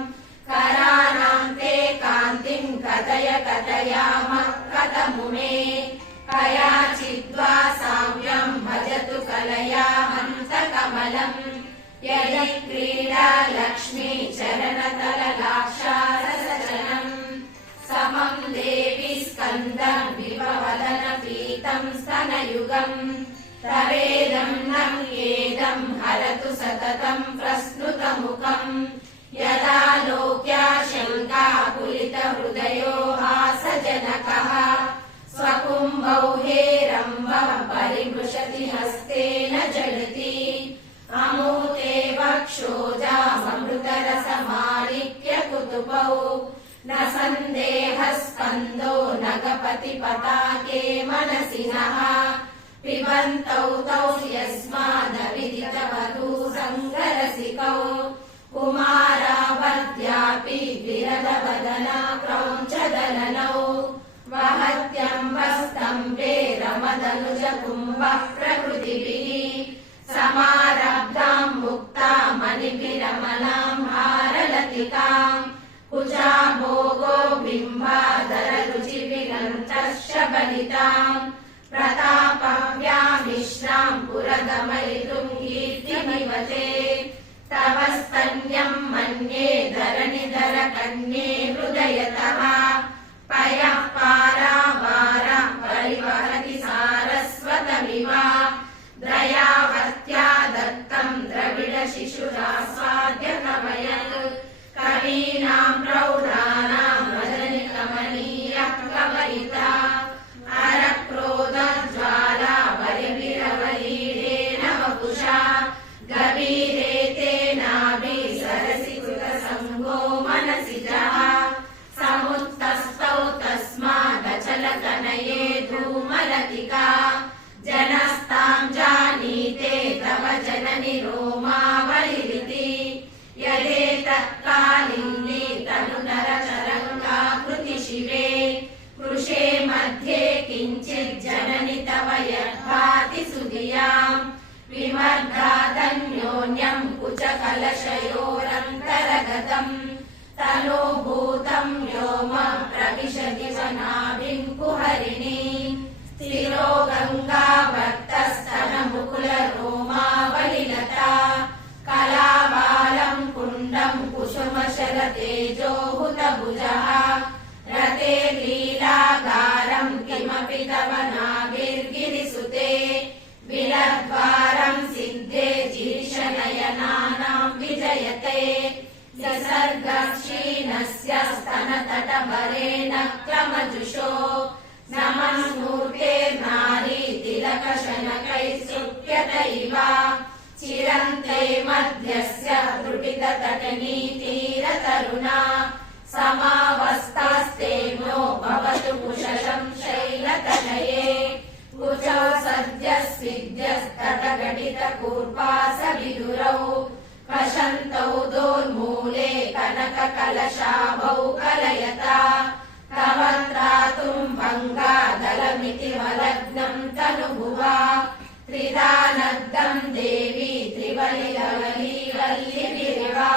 कराणाम् ते कान्तिम् कथय कथयामः कथमुमे कयाचिद्वा साम्यम् भजतु कलया हन्तकमलम् यदि क्रीडा लक्ष्मी चरणतललाक्षारसचनम् समम् देवि स्कन्दम् विभवदन पीतम् स्तनयुगम् तवेदम् नम् येदम् हरतु सततम् प्रस्नुतमुखम् यदा लोक्या शङ्का कुलितहृदयो हासजनकः स्वकुम्भौ हेरम्बम् परिमृशति हस्तेन जडति अमूते वक्षोजामृतरसमालिक्यकुतुपौ न सन्देहः स्कन्दो नगपति पताके मनसि नः पिबन्तौ तौ यस्मादविदितवधू सङ्गरसिकौ कुमारावद्यापि विरलवदना क्रौञ्चदलनौ वहत्यम्बस्तम्भे रमदनुजकुम्भः प्रकृतिभिः समारब्धाम् मुक्तामणिभिरमलाम् हारलतिकाम् कुजा भोगो बिम्बादररुचिविनन्तः शबलिताम् प्रतापव्यामिश्राम् पुरगमयितुम् कीर्तिमिव ते तव स्तन्यम् मन्ये धरणिधर कन्ये हृदयतः पयः पारावारा परिवहति सारस्वतमिव द्रयावत्या दत्तम् द्रविडशिशुरास्वाद्य कवयत् कवीनाम् प्रौढानाम् रजनिकमनीयः कवयिता अरक्रोधज्वाला वरिविरवलीडेन वपुषा गभीरेते नाभि सरसि कृतसङ्गो मनसिजः समुत्तस्तौ तस्मादचलतनये धूमलतिका जनस्ताम् जानीते तव जननि रोमावलिरिति यदेतः कालिन्दी तनुनरचरङ्गाकृति शिवे कृशे मध्ये किञ्चित् जननि तव यद्भाति सुधियाम् विमर्दादन्योन्यम् कुचकलशयोरन्तरगतम् तनूभूतम् व्योम प्रविशति वनाभिम् कुहरिणी स्थिरो गङ्गावर्तस्तनमुकुलरोमावलिलता कलाबालम् कुण्डम् कुसुमशरतेजोहुतभुजः रते लीलागारम् किमपि तव नाभिर्गिरिसुते विलद्वारम् सिद्धे जीर्षनयनानाम् विजयते निसर्गक्षीणस्य स्तनतटभरेण क्रमजुषो नमस्मूर्ते नारी तिलकशनकैः सुप्यत इव चिरन्ते मध्यस्य त्रुटिततटनीतीरतरुणा समावस्थास्तेनो भवतु कुशलम् शैलतनये कुचौ सद्यस्विद्यस्तटघटितकूर्पासविदुरौ पशन्तौ दोर्मूले कनककलशाभौ कलयता तव त्रातुम् भङ्गादलमिति वलग्नम् तनुभुवा त्रिधानद्दम् देवी त्रिवलिलवलीवल्लिभिरिवा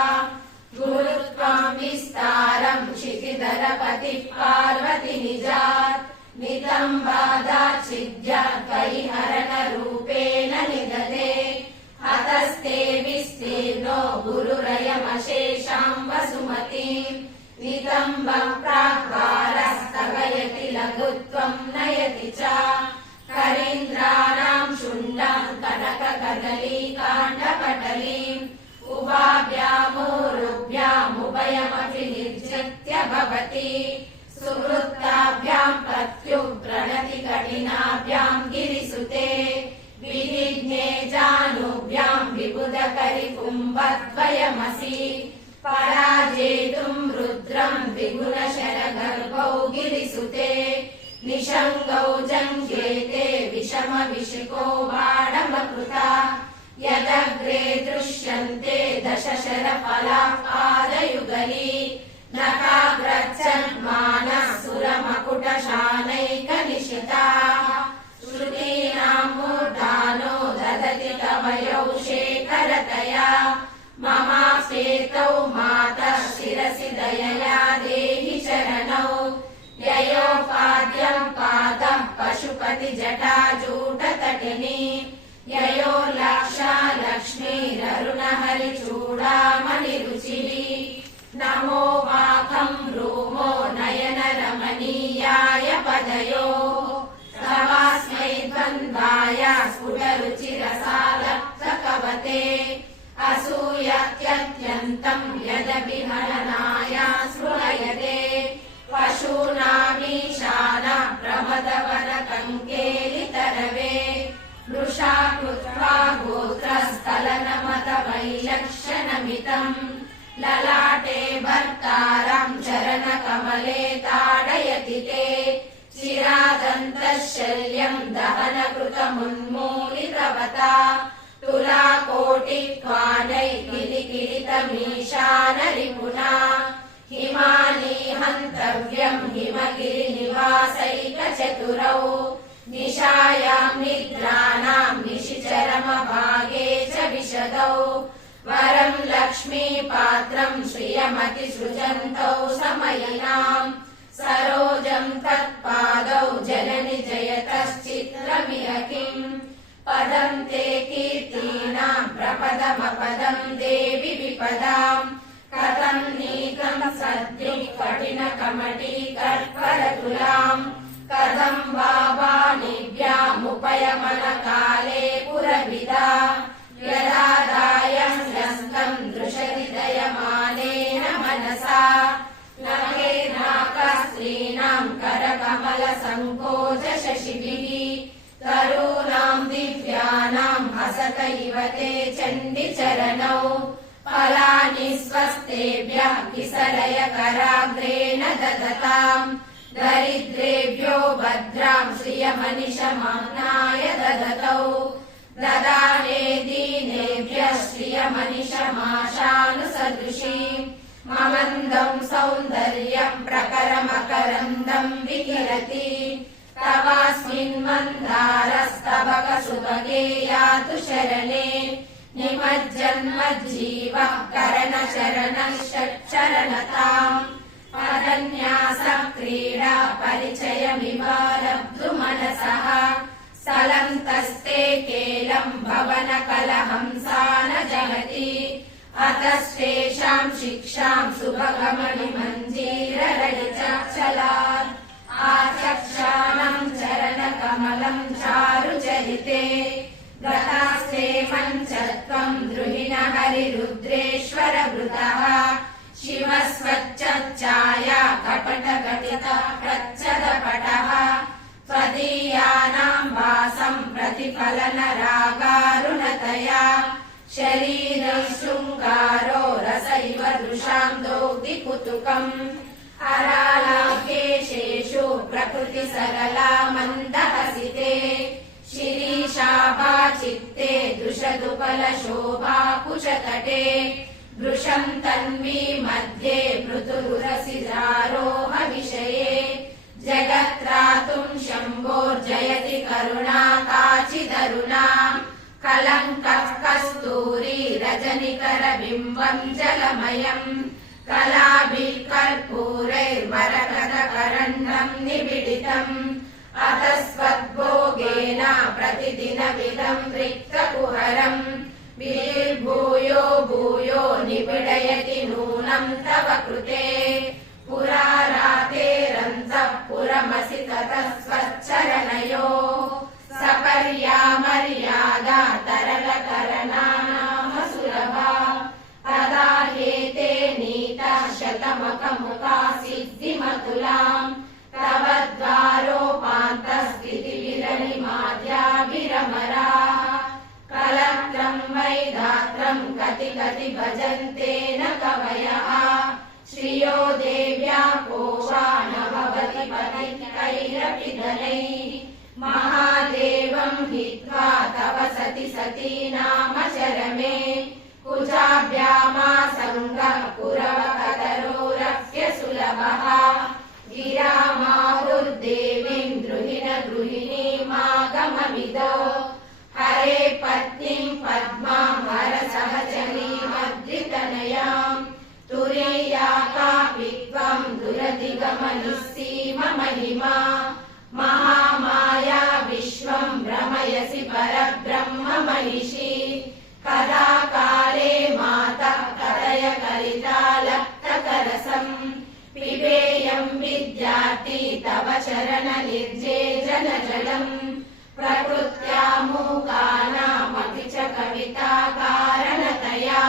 गुरुत्वम् विस्तारम् क्षितिधरपतिः पार्वति निजात् नितम् गुरुरयमशेषां वसुमतीं नितम्बं प्राह्वारस्तगयति लघुत्वं नयति च करीन्द्राणां शुण्डां कनककदलीकाण्डपटलीम् उभाभ्यामोरुभ्यामुभयमपि निर्जित्य भवति सुवृत्ताभ्यां पत्युः प्रणति कठिनाभ्यां गिरिसुते विनिघ्ने जानुभ्यां विबुधकरिकुम्भद्वयमसि पराजेतुं रुद्रं द्विगुणशरगर्भौ गिरिसुते निषङ्गौ जङ्घेते विषमविशिखो बाणमकृता यदग्रे दृश्यन्ते दशशरफलापादयुगली नखाग्रच्छन्मानः सुरमकुटशानैकनिशिताः श्रुतीनां मूर्धानो ददति कवयौ शेखरतया ममापेतौ मातः शिरसि दयया देहि चरणौ ययोपाद्यं पादः पशुपतिजटाजूटतटिनी ययो लाक्षा लक्ष्मीररुणहरिचूडामणिरुचिः नमो वाकं रूमो नयनरमणीयाय पदयोः तवास्मै द्वन्द्वाय स्फुटरुचिरसालक्तकवते असूयत्यत्यन्तं यदभिहननाय स्पृहयते पशूनामीशाना प्रमदवनकङ्केलितरवे वृषा कृत्वा गोत्रस्थलनमतवैलक्षणमितम् ललाटे भर्तारं चरणकमले ताडयति ते चिरादन्तः शल्यं दहनकृतमुन्मूलितवता तुलाकोटिक्वानैकिलिकिलितमीशानरिपुना हिमानी हन्तव्यं हिमगिरिनिवासैकचतुरौ निशायां निद्राणां निशिचरमभागे च विशदौ वरं लक्ष्मीपात्रं श्रियमतिसृजन्तौ समयिनां सरोजं तत्पादौ जननि जयतश्चित्रमिह किम् पदं ते कीर्तीनां प्रपदमपदं देवि विपदाम् कथं नीकं सद्युः कठिनकमटीकर्करतुलाम् कथं वा वाणिभ्यामुपयमनकाले पुरविदा यदादायं न्यस्तं दृशति दयमानेन मनसा नखेनाकस्त्रीणां करकमलसङ्कोचशशिभिः तरूणां दिव्यानां हसत इव ते चण्डिचरणौ फलानि स्वस्तेभ्यः किसलय कराग्रेण ददताम् दरिद्रेभ्यो भद्रां श्रियमनिशमानाय ददतौ ददाने दीनेभ्यः श्रियमनिशमाशानुसदृशीम् ममन्दं सौन्दर्यं प्रकरमकरन्दं विकिरति तवास्मिन् मन्दारस्तबकसुभगे यातु शरणे निमज्जन्मज्जीवः करणशरणः षट्चरणताम् पदन्यासः क्रीडा परिचयमिवारब्धुमनसः सलन्तस्ते केलं भवनकलहंसा न जगति अतस्तेषां शिक्षां सुभगमणिमञ्जीररहितचलात् आचक्षाणं चरणकमलं चारुचरिते गतास्ते मञ्चत्वं द्रुहिणहरिरुद्रेश्वरभृतः शिवस्वच्छाया कपटघटितः प्रच्छदपटः त्वदीयानां वासं प्रतिफलनरागारुणतया शरीरशृङ्गारो रस इव दृशां दोग्धिकुतुकम् अरालाभ्येषेषु प्रकृतिसरला मन्दहसिते शिरीशाभाचित्ते दृशदुपलशोभा कुचतटे वृषं तन्वी मध्ये मृदुरुरसिजारोह विषये जगत्रातुं शम्भोर्जयति करुणा काचिदरुणा कलङ्कः कस्तूरी रजनिकरबिम्बं जलमयम् कलाभिः कर्पूरैर्मरकतकरण्डं निबिडितम् अतस्वद्भोगेन प्रतिदिनमिदं रिक्तकुहरम् विर्भूयो भूयो निबिडयति नूनं तव कृते पुरारातेरन्तः पुरमसि ततः स्वच्चरणयो सपर्या मर्यादा तरलकरणानाम सुलभा तदा हेते नीतः शतमखमुखा सिद्धिमतुलाम् तव द्वारोपान्तस्थितिविरनिमाद्याभिरमराः कलत्रं वैधात्रं कति कति भजन्ते न कवयः श्रियो देव्या कोशा न भवति पतिकैरपि धनैः महादेवं हित्वा तव सति सती नाम चरमे कुचाभ्यामासङ्गः पुरवकतरोरप्य सुलभः गिरामाहुर्देवीं द्रुहिण गृहिणीमागमविदो हरे पत्नीं पद्मां हर सहचरीमद्रितनयाम् तुरीयाका विद्वां दुरधिगमनिस्सीम महिमा महामाया विश्वं भ्रमयसि परब्रह्म महिषी कदा काले माता कथय कलितालक्तकरसम् पिबेयं विद्यार्थी तव चरण निर्जेजन जलम् प्रकृत्या मूकानामपि च कविता कारणतया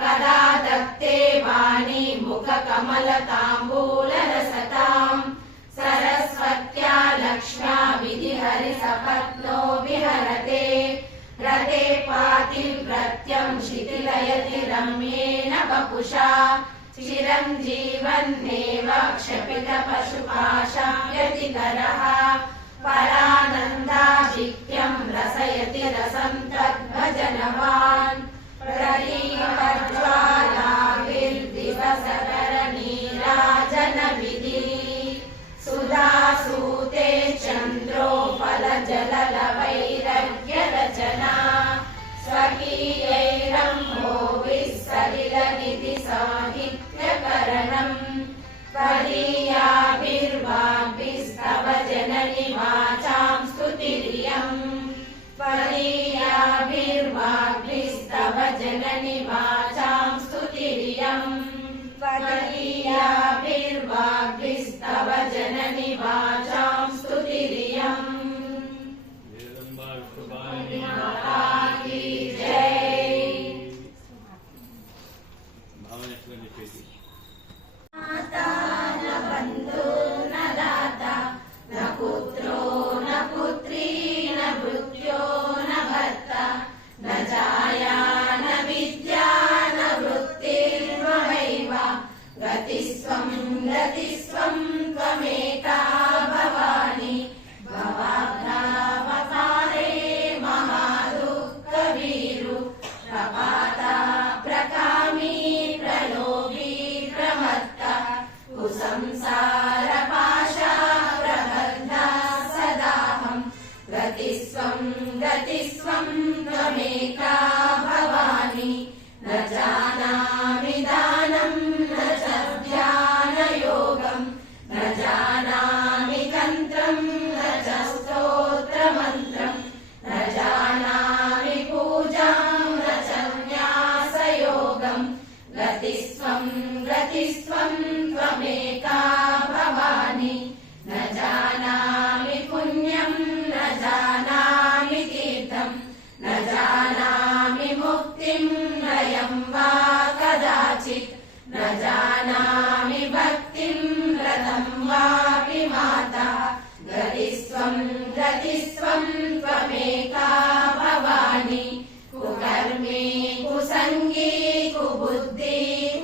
कदा दत्ते वाणी मुखकमलताम्बूलरसताम् सरस्वत्या लक्ष्म्या विधिहरिसपत्नो विहरते रते पातिव्रत्यं शिथिलयति रम्येण वपुषा चिरञ्जीवन्नेव क्षपितपशुपाशं व्यतिकरः परानन्दाधिक्यं रसयति रसं तद्भजनवान् प्रदीपज्वालाभिर्दिवसकरनीराजनविधि सुधासूते चन्द्रोपलजललवैरग्यरचना स्वकीयैरम्भोभिः सलिलनिधि साहित्यकरणम् त्वदीयाभिर्वाग्भिस्तव जननि वाचां स्तुतिरियम् त्वदीयाभिर्वाग्भिस्तव जननि वाचां स्तुतिरियम् त्वदीयाभिर्वाग्भिस्तव जननि वाचां स्तुतिरियम् माता की जय। माता न बन्धु न दाता न पुत्रो न पुत्री न भृत्यो न भर्ता न जाया न विद्या न वृत्तिर्महैव गतिस्त्वं त्वमेका भवानि भवाब्धावतारे महादुःखवीरु प्रपाता प्रकामी प्रलोभी प्रमत्ता कुसंसारपाशा प्रबद्धा सदाहं गतिस्त्वं त्वमेका भवानि न जानामि दानं न च ध्यानयोगं न जानामि तन्त्रं न च स्तोत्रमन्त्रं न जानामि पूजां न च न्यासयोगं गतिस्त्वं त्वमेका भवानि न जानामि पुण्यं न जानामि तीर्थं न जानामि मुक्तिं नयं वा कदाचित् न जानामि भक्तिं व्रतं वापि माता गतिस्त्वं त्वमेका भवानि कुकर्मी कुसङ्गी कुबुद्धि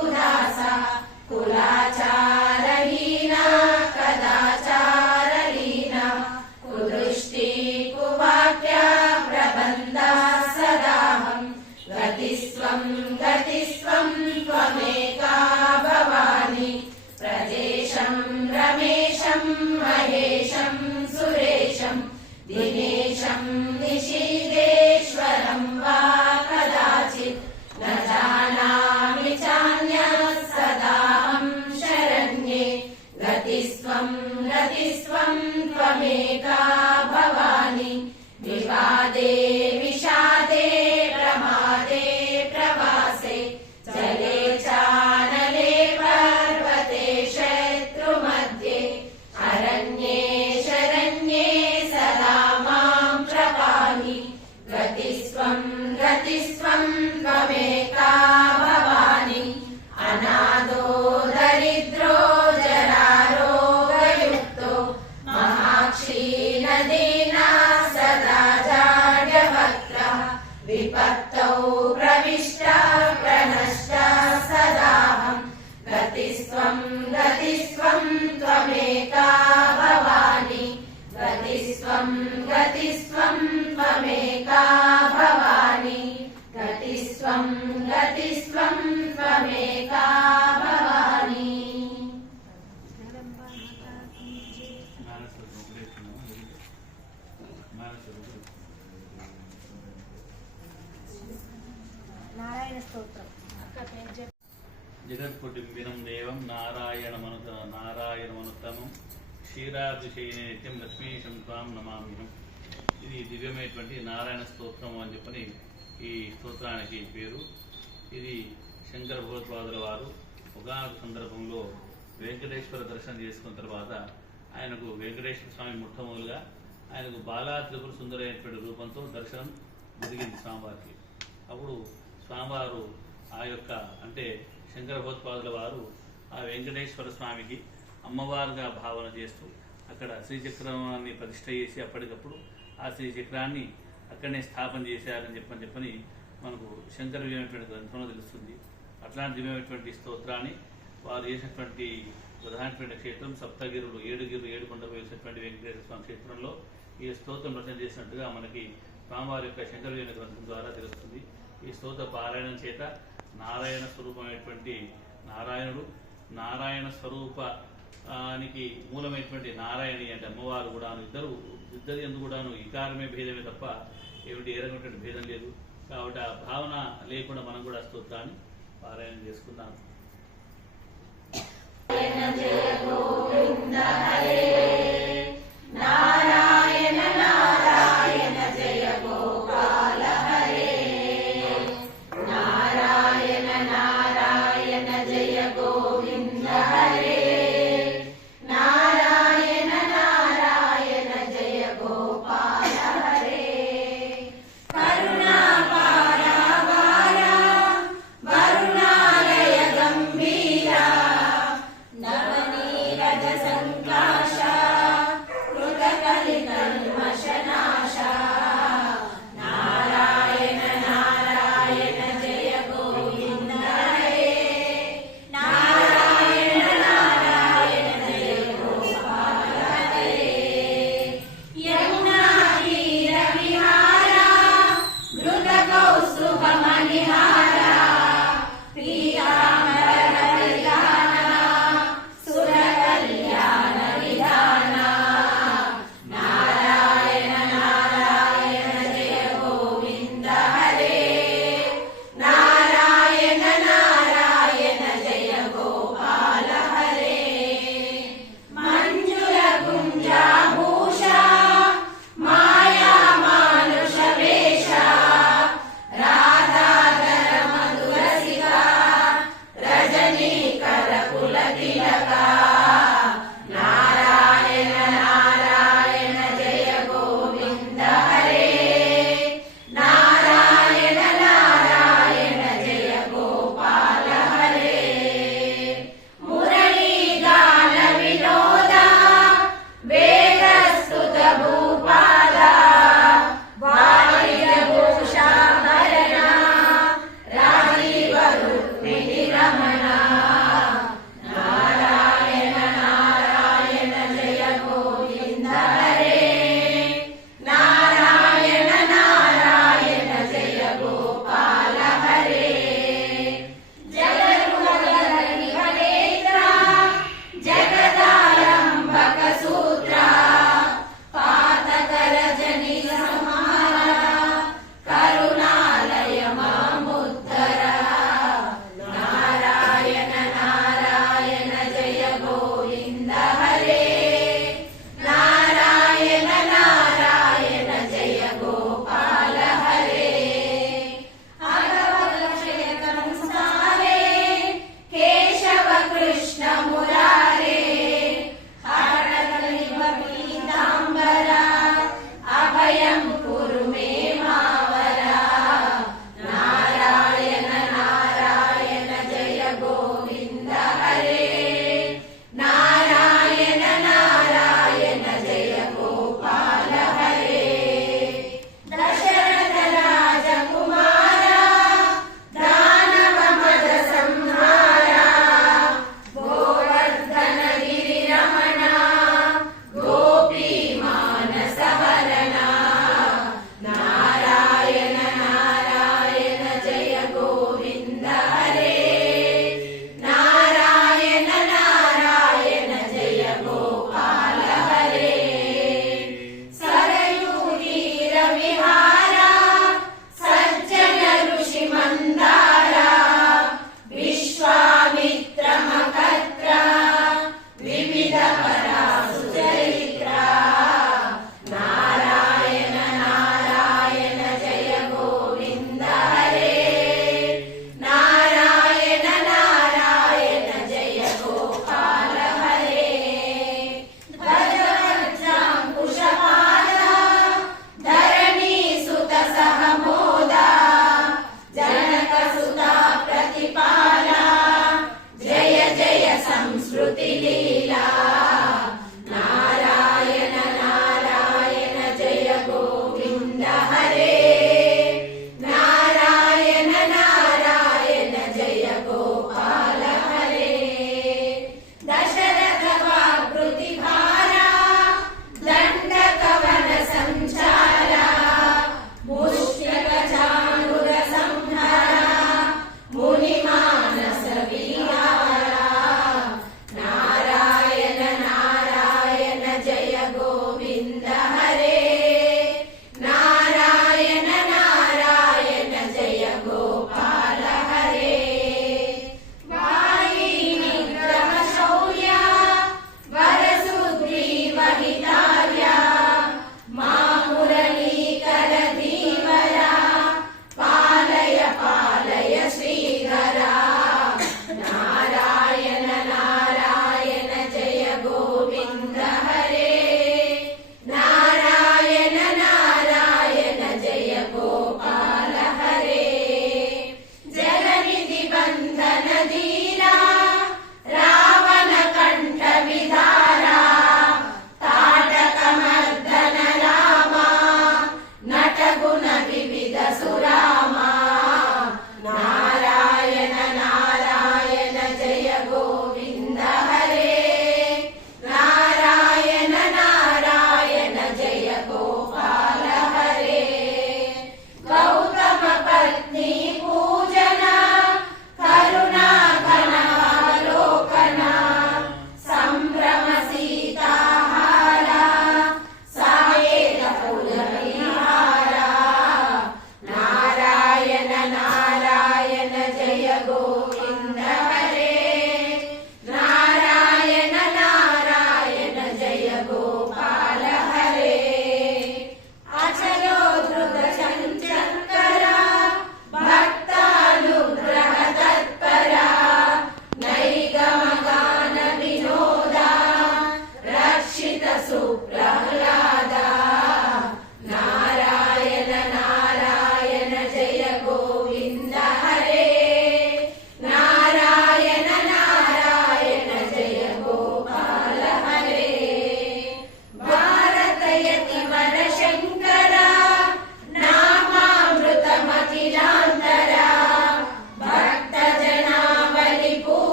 कुदासा कुलाचारहीना कदाचारलीना कुदृष्टि कुवाक्या प्रबन्धा सदाहं गतिस्त्वं त्वमेका भवानि प्रदेशं रमेशं महेशं सुरेशं दिनेशं निशीदेश्वरं वा कदाचित् न जानामि चान्यः सदाहं शरण्ये गतिस्त्वं त्वमेका भवानि विवादे विषादे प्रमादे प्रवासे हरिस्त्वं गतिस्त्वं त्वमेका भवानी నారాయణ స్తోత్రం. జగత్కుటుంబినం దేవం నారాయణమనుత్తమం క్షీరాతిశయనే నిత్యం లక్ష్మీశం త్వాం నమామ్యహం. ఇది దివ్యమైనటువంటి నారాయణ స్తోత్రం అని చెప్పని ఈ స్తోత్రానికి పేరు. ఇది శంకర భగవత్పాదుల వారు ఒకనొక సందర్భంలో వెంకటేశ్వర దర్శనం చేసుకున్న తర్వాత ఆయనకు వెంకటేశ్వర స్వామి మొట్టమొదలుగా ఆయనకు బాలా త్రిపుర సుందరైనటువంటి రూపంతో దర్శనం జరిగింది స్వామివారికి. అప్పుడు స్వామివారు ఆ యొక్క అంటే శంకర భగవత్పాదుల వారు ఆ వెంకటేశ్వర స్వామికి అమ్మవారుగా భావన చేస్తూ అక్కడ శ్రీచక్రాన్ని ప్రతిష్ఠ చేసి అప్పటికప్పుడు ఆ శ్రీచక్రాన్ని అక్కడనే స్థాపన చేశారని చెప్పని మనకు శంకర దివ్యమైనటువంటి గ్రంథంలో తెలుస్తుంది. అట్లాంటి దివ్యమైనటువంటి స్తోత్రాన్ని వారు చేసినటువంటి ప్రధానమైన క్షేత్రం సప్తగిరులు 7 కొండలు వేసినటువంటి వెంకటేశ్వర స్వామి క్షేత్రంలో ఈ స్తోత్రం రచన చేసినట్టుగా మనకి స్వామివారి యొక్క శంకర దివ్య గ్రంథం ద్వారా తెలుస్తుంది. ఈ స్తోత్ర పారాయణం చేత నారాయణ స్వరూపమైనటువంటి నారాయణుడు, నారాయణ స్వరూపానికి మూలమైనటువంటి నారాయణి అంటే అమ్మవారు కూడాను ఇద్దరి ఎందుకు కూడాను ఇకారమే భేదమే తప్ప ఏమిటి ఏ రకమైనటువంటి భేదం లేదు. కాబట్టి ఆ భావన లేకుండా మనం కూడా స్తోత్రాన్ని పారాయణం చేసుకున్నాం. నారాయణ నారాయణ జయ గోపాల హరే నారాయణ నారాయణ జయ గోవింద హరే నారాయణ నారాయణ జయ గోపాల హరే కరుణాపార వార వరుణాలయ గంభీర నవనీరజ సంకాశ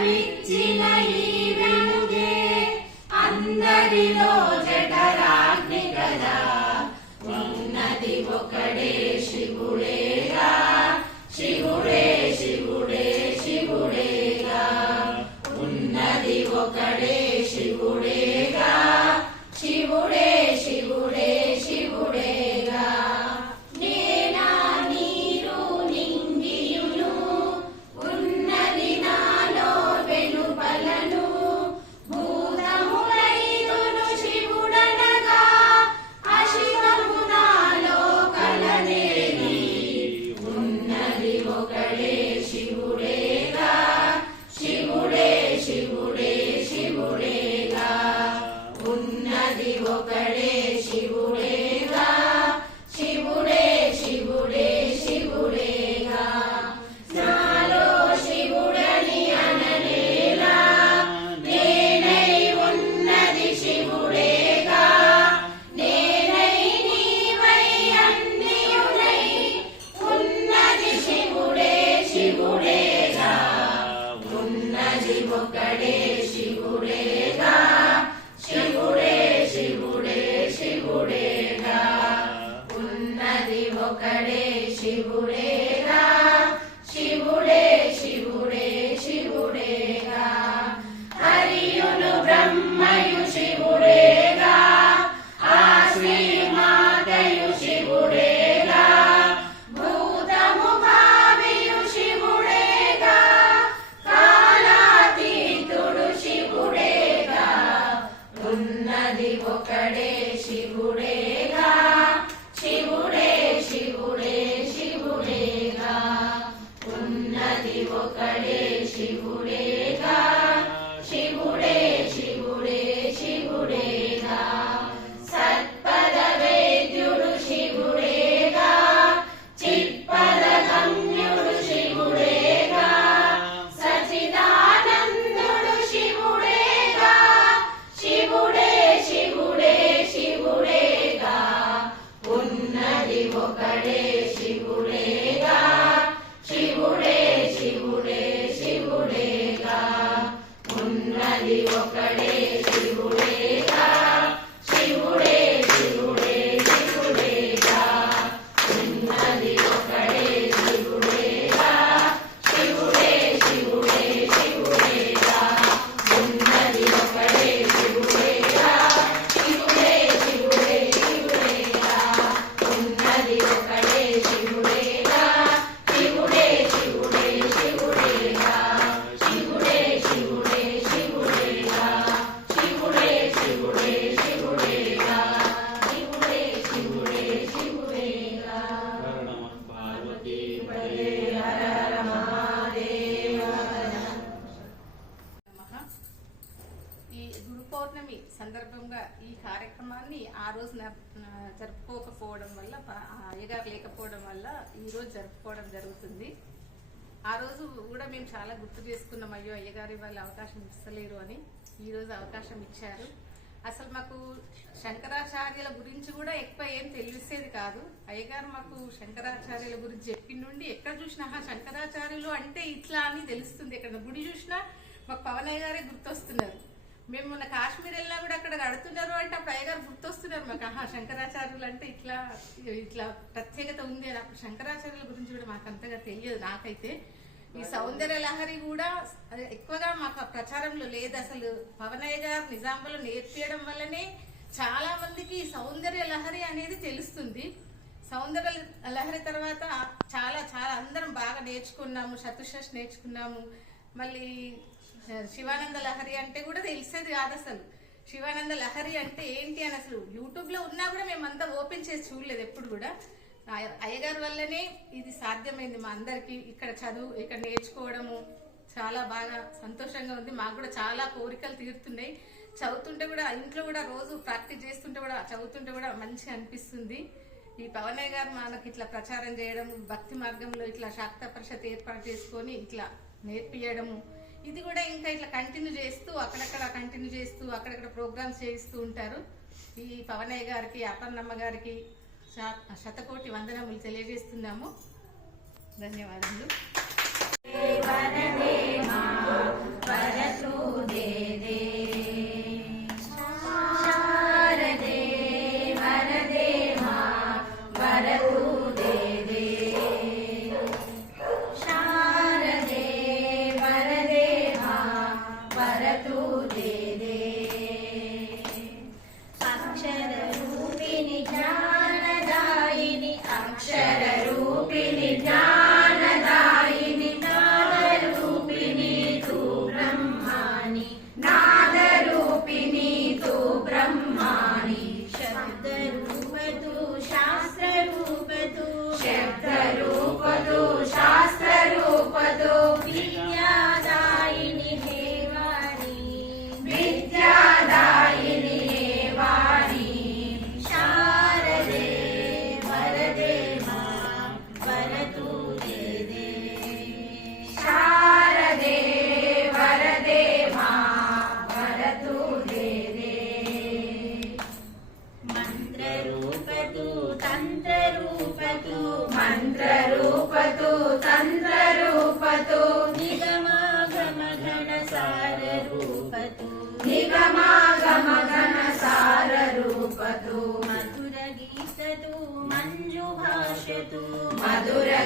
వెలుగనిచ్చిన ఈ వెలుగే అందరిలో జఠరాగ్ని కదా ఉన్నది ఒకడే శివుడేగా శివుడే శివుడే శివుడేగా ఉన్నది ఒకడే శివుడేగా శివుడే శివుడే శివుడేగా నేనా నీరు నింగియును ఉన్నది నాలో వెలుపలను భూతములైదును శివుడనగా అశివము నాలో కలనేది ఉన్నది ఒకడే శివుడేగా శివుడే శివుడే శివుడేగా ఉన్నది ఒకడే శివుడేగా శివుడే శివుడే శివుడేగా నాలో శివుడని అననేలా నేనై ఉన్నది శివుడేగా నేనై నీవై అన్నియునై ఉన్నది శివుడే శివుడేగా ఉన్నది ఒకడే శివుడేగా శివుడే శివుడే శివుడేగా ఉన్నది ఒకడే శివుడేగా శివుడే శివుడే శివుడేగా హరియును బ్రహ్మయు శివుడేగా ఆ శ్రీమాతయు శివుడేగా భూతము భావియు శివుడేగా కాలాతీతుడు శివుడేగా ఉన్నది ఒకడే శివుడేగా శివుడే శివుడే శివుడేగా ఉన్నది ఒకడే శివుడేగా శివుడే శివుడే శివుడేగా సత్పద వేద్యుడు శివుడేగా చిత్పద గమ్యుడు శివుడేగా సచిదానందుడు శివుడేగా శివుడే శివుడే శివుడేగా ఉన్నది ఒకడే శివుడేగా శివుడే శివుడే శివుడేగా ఉన్నది ఒకడే శివుడేగా శివుడే శివుడే శివుడేగా ఉన్నది ఒకడే శివుడేగా శివుడే శివుడే శివుడేగా ఉన్నది ఒకడే శివుడేగా శివుడే శివుడే శివుడేగా ఉన్నది ఒకడే శివుడేగా శివుడే శివుడే శివుడేగా శివుడే శివుడే శివుడేగా శివుడే శివుడే శివుడేగా శివుడే శివుడే శివుడేగా నమః పార్వతీ హర హర మహాదేవ నమః. ఈ గురు పౌర్ణమి సందర్భంగా ఈ కార్యక్రమాన్ని ఆ రోజు జరుపుకోకపోవడం వల్ల అయ్యగారు లేకపోవడం వల్ల ఈ రోజు జరుపుకోవడం జరుగుతుంది. ఆ రోజు కూడా మేము చాలా గుర్తు చేసుకున్నాం, అయ్యో అయ్యగారి వాళ్ళు అవకాశం ఇస్తలేరు అని. ఈ రోజు అవకాశం ఇచ్చారు. అసలు మాకు శంకరాచార్యుల గురించి కూడా ఎక్కువ ఏం తెలిసేది కాదు. అయ్యగారు మాకు శంకరాచార్యుల గురించి చెప్పి నుండి ఎక్కడ చూసినా శంకరాచార్యులు అంటే ఇట్లా అని తెలుస్తుంది. ఎక్కడ గుడి చూసినా మాకు పవనయ్య గారే గుర్తొస్తున్నారు. మేము మొన్న కాశ్మీర్ వెళ్ళినా కూడా అక్కడ కడుతున్నారు అంటే అప్పుడు అయ్యగారు గుర్తొస్తున్నారు మాకు. శంకరాచార్యులు అంటే ఇట్లా ఇట్లా ప్రత్యేకత ఉంది అని. అప్పుడు శంకరాచార్యుల గురించి కూడా మాకు అంతగా తెలియదు నాకైతే. ఈ సౌందర్య లహరి కూడా ఎక్కువగా మాకు ప్రచారంలో లేదు. అసలు పవనయ్య గారు నిజాంలో నేర్పించడం వల్లనే చాలా మందికి సౌందర్య లహరి అనేది తెలుస్తుంది. సౌందర్య లహరి తర్వాత చాలా చాలా అందరం బాగా నేర్చుకున్నాము. చతుషష్ఠి నేర్చుకున్నాము. మళ్ళీ శివానంద లహరి అంటే కూడా తెలిసేది కాదు అసలు. శివానంద లహరి అంటే ఏంటి అని అసలు యూట్యూబ్ లో ఉన్నా కూడా మేమంతా ఓపెన్ చేసి చూడలేదు ఎప్పుడు కూడా. అయ్యగారి వల్లనే ఇది సాధ్యమైంది మా అందరికి. ఇక్కడ చదువు ఇక్కడ నేర్చుకోవడము చాలా బాగా సంతోషంగా ఉంది. మాకు కూడా చాలా కోరికలు తీరుతున్నాయి. చదువుతుంటే కూడా ఇంట్లో కూడా రోజు ప్రాక్టీస్ చేస్తుంటే కూడా చదువుతుంటే కూడా మంచిగా అనిపిస్తుంది. ఈ పవనయ్య గారు మనకి ఇట్లా ప్రచారం చేయడం, భక్తి మార్గంలో ఇట్లా శాక్త పరిషత్ ఏర్పాటు చేసుకొని ఇట్లా నేర్పియడము, ఇది కూడా ఇంకా ఇట్లా కంటిన్యూ చేస్తూ అక్కడక్కడ ప్రోగ్రామ్స్ చేయిస్తూ ఉంటారు. ఈ పవనయ్య గారికి, అపర్ణమ్మ గారికి శతకోటి వందనములు తెలియజేస్తున్నాము. ధన్యవాదాలు.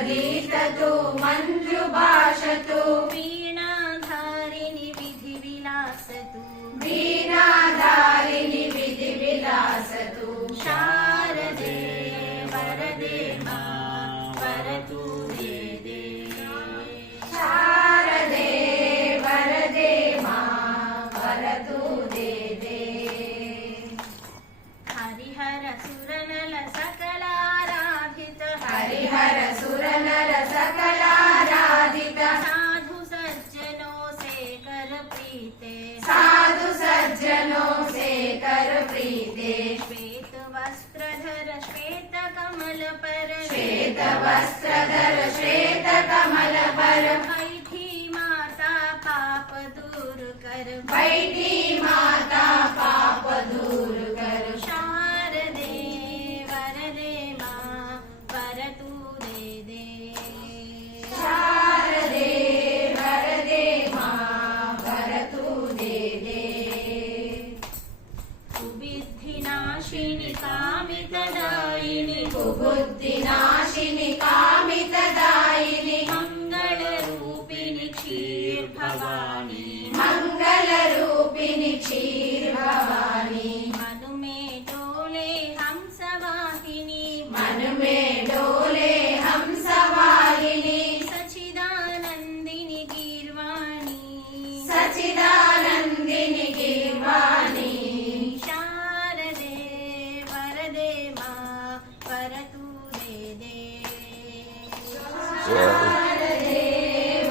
गीततु मञ्जुभाषतु वीणाधारिणि विधिविलासतु वीणाधारिणि विधिविलासतु शारदे वरदे मा वरतु दे दे शारदे वरदे मा वरतु दे दे हरिहर सुरनल सकलाराधित हरिहर सुरनर सकलाराधित साधु सज्जनों से कर प्रीते साधु सज्जनों से कर प्रीते श्वेत वस्त्रधर श्वेत कमल पर श्वेत वस्त्रधर श्वेत कमल पर बैठी माता पाप दूर कर बैठी माता पाप दूर कर शारदे वरदे मां वरतु दे दे शारदे वरदे मां वरतु दे दे कुबुद्धिनाशिनि कामितदायिनि कुबुद्धिनाशिनि कामितदायिनि मङ्गलरूपिणि क्षीरभवानि मङ्गलरूपिणि क्षीरभवानि मनु में डोले हंसवाहिनी मन में डोले हंसवाहिनी सच्चिदानन्दिनि गीर्वाणी सच्चिदानन्दिनि गीर्वाणी शारदे वरदे मां वरतु दे दे शारदे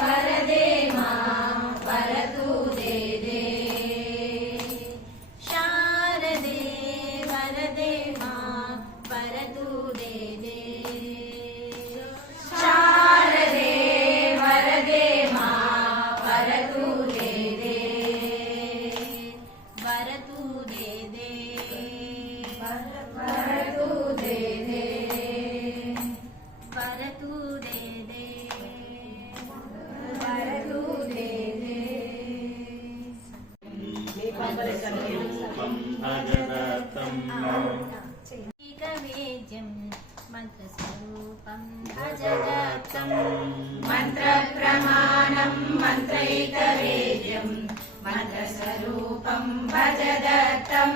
वरदे मां वरतु दे दे शारदे वरदे मां वरतु दे दे शारदे वरदे मां वरतु दे दे वरतु दे दे वरतु दे दे वरतु दे दे वरतु दे दे रूपं भजदत्तं एकवेद्यं मन्त्रस्वरूपं भजदत्तं मन्त्रप्रमाणं मन्त्रैकवेद्यं मन्त्रस्वरूपं भजदत्तं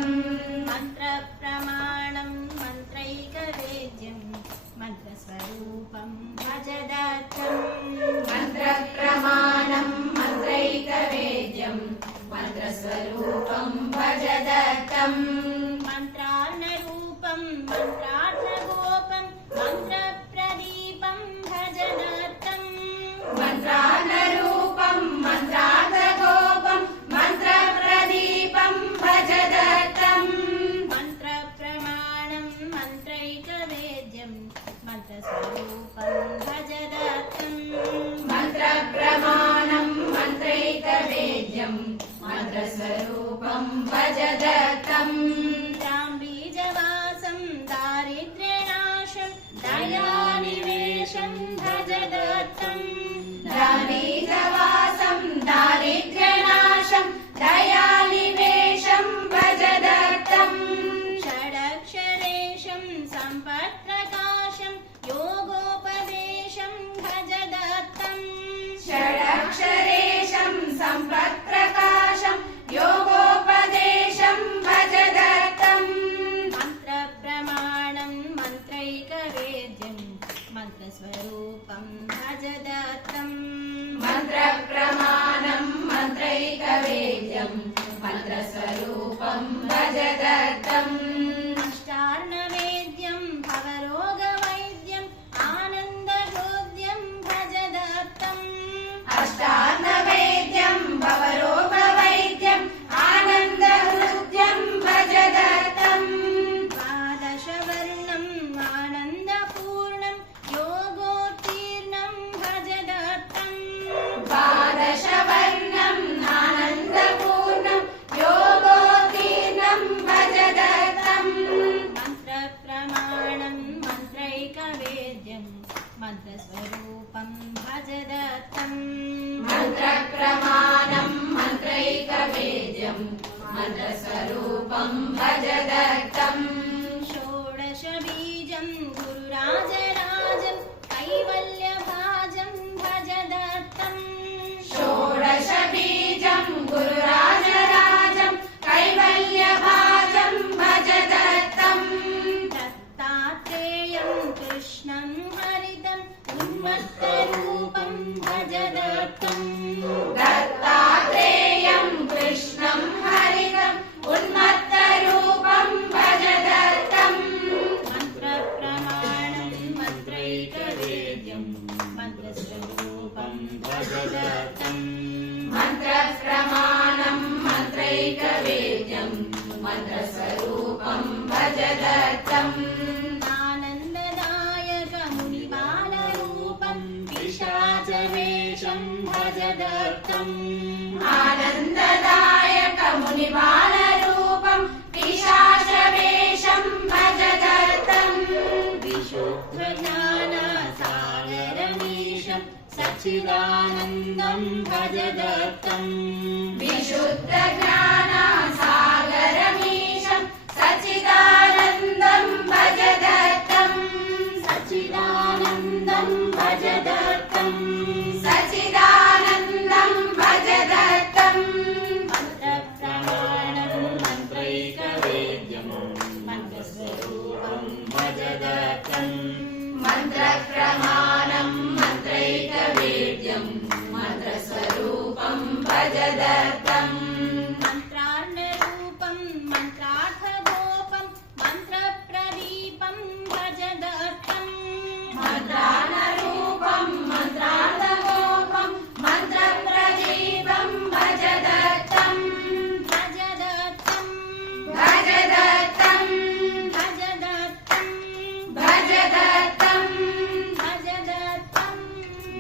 मन्त्रप्रमाणं मन्त्रैकवेद्यं मन्त्रस्वरूपं भजदत्तं मन्त्रप्रमाणं मन्त्रैकवेद्यं मन्त्रस्वरूपं भजदत्तं मन्त्रार्णरूपं मन्त्रार्थगोपं मन्त्रप्रदीपं भजदत्तं मन्त्रार्णरूपं मन्त्रार्थगोपं मन्त्रप्रदीपं भजदत्तं मन्त्रप्रमाणं मन्त्रैकवेद्यं मन्त्रस्वरूपं भजदत्तं मन्त्रप्रमाणं मन्त्रैकवेद्यं मन्त्रस्वरूपं भजदत्तं बीजवासं दारिद्र्यनाशं दयानिवेशं भजदत्तं बीजवासं दारिद्र्यनाशं दयानिवेशं भजदत्तं षडक्षरेशं सम्पत्प्रकाशं योगोपदेशं भजदत्तं षडक्षरेशं सम्पत्प्रकाशं योगोपदेशं भजदत्तं मन्त्रप्रमाणं मन्त्रैकवेद्यं मन्त्रस्वरूपं भजदत्तं मन्त्रप्रमाणं मन्त्रैकवेद्यं मन्त्रस्वरूपं भजदत्तं अष्टार्णवेद्यं भवरोगवैद्यम् आनन्दहृद्यं भजदत्तं अष्टार्णवेद्यं भवरोगवैद्यं आनन्दहृद्यं भजदत्तं द्वादशवर्णम् आनन्दपूर्णं योगोत्तीर्णं भजदत्तं द्वादशवर्णम् आनन्दपूर्णं योगोत्तीर्णं भजदत्तं मन्त्रप्रमाणं मन्त्रैकवेद्यं मन्त्रस्वरूपं भजदत्तं मन्त्रप्रमाणं मन्त्रैकवेद्यं मन्त्रस्वरूपं भजदत्तं षोडशबीजं गुरुराजराजं कैवल्य भजदत्तम् मन्त्रप्रमाणं मन्त्रैकवेद्यं मन्त्रस्वरूपं भजदत्तम् आनन्ददायकमुनिबालरूपं पिशाचवेषं भजदत्तम् आनन्ददायकमुनिबालरूपं पिशाचवेषं भजदत्तम् विशुद्धज्ञानसागरमीशं सच्चिदानन्दं भजदत्तम् विशुद्धज्ञानसागरमीशं सच्चिदानन्दं भजदत्तम् सच्चिदानन्दं भजदत्तम् सच्चिदानन्दं भजदत्तम् मन्त्रप्रमाणं मन्त्रैकवेद्यं मन्त्रस्वरूपं भजदत्तम् मन्त्रप्रमाणं मन्त्रैकवेद्यं मन्त्रस्वरूपं भजदत्तम् मन्त्रार्णरूपं मन्त्रार्थगोपं मन्त्रप्रदीपं भजदत्तम् मन्त्रार्णरूपं मन्त्रार्थगोपं मन्त्रप्रदीपं भजदत्तम् भजदत्तम् भजदत्तम् भजदत्तम् भजदत्तम्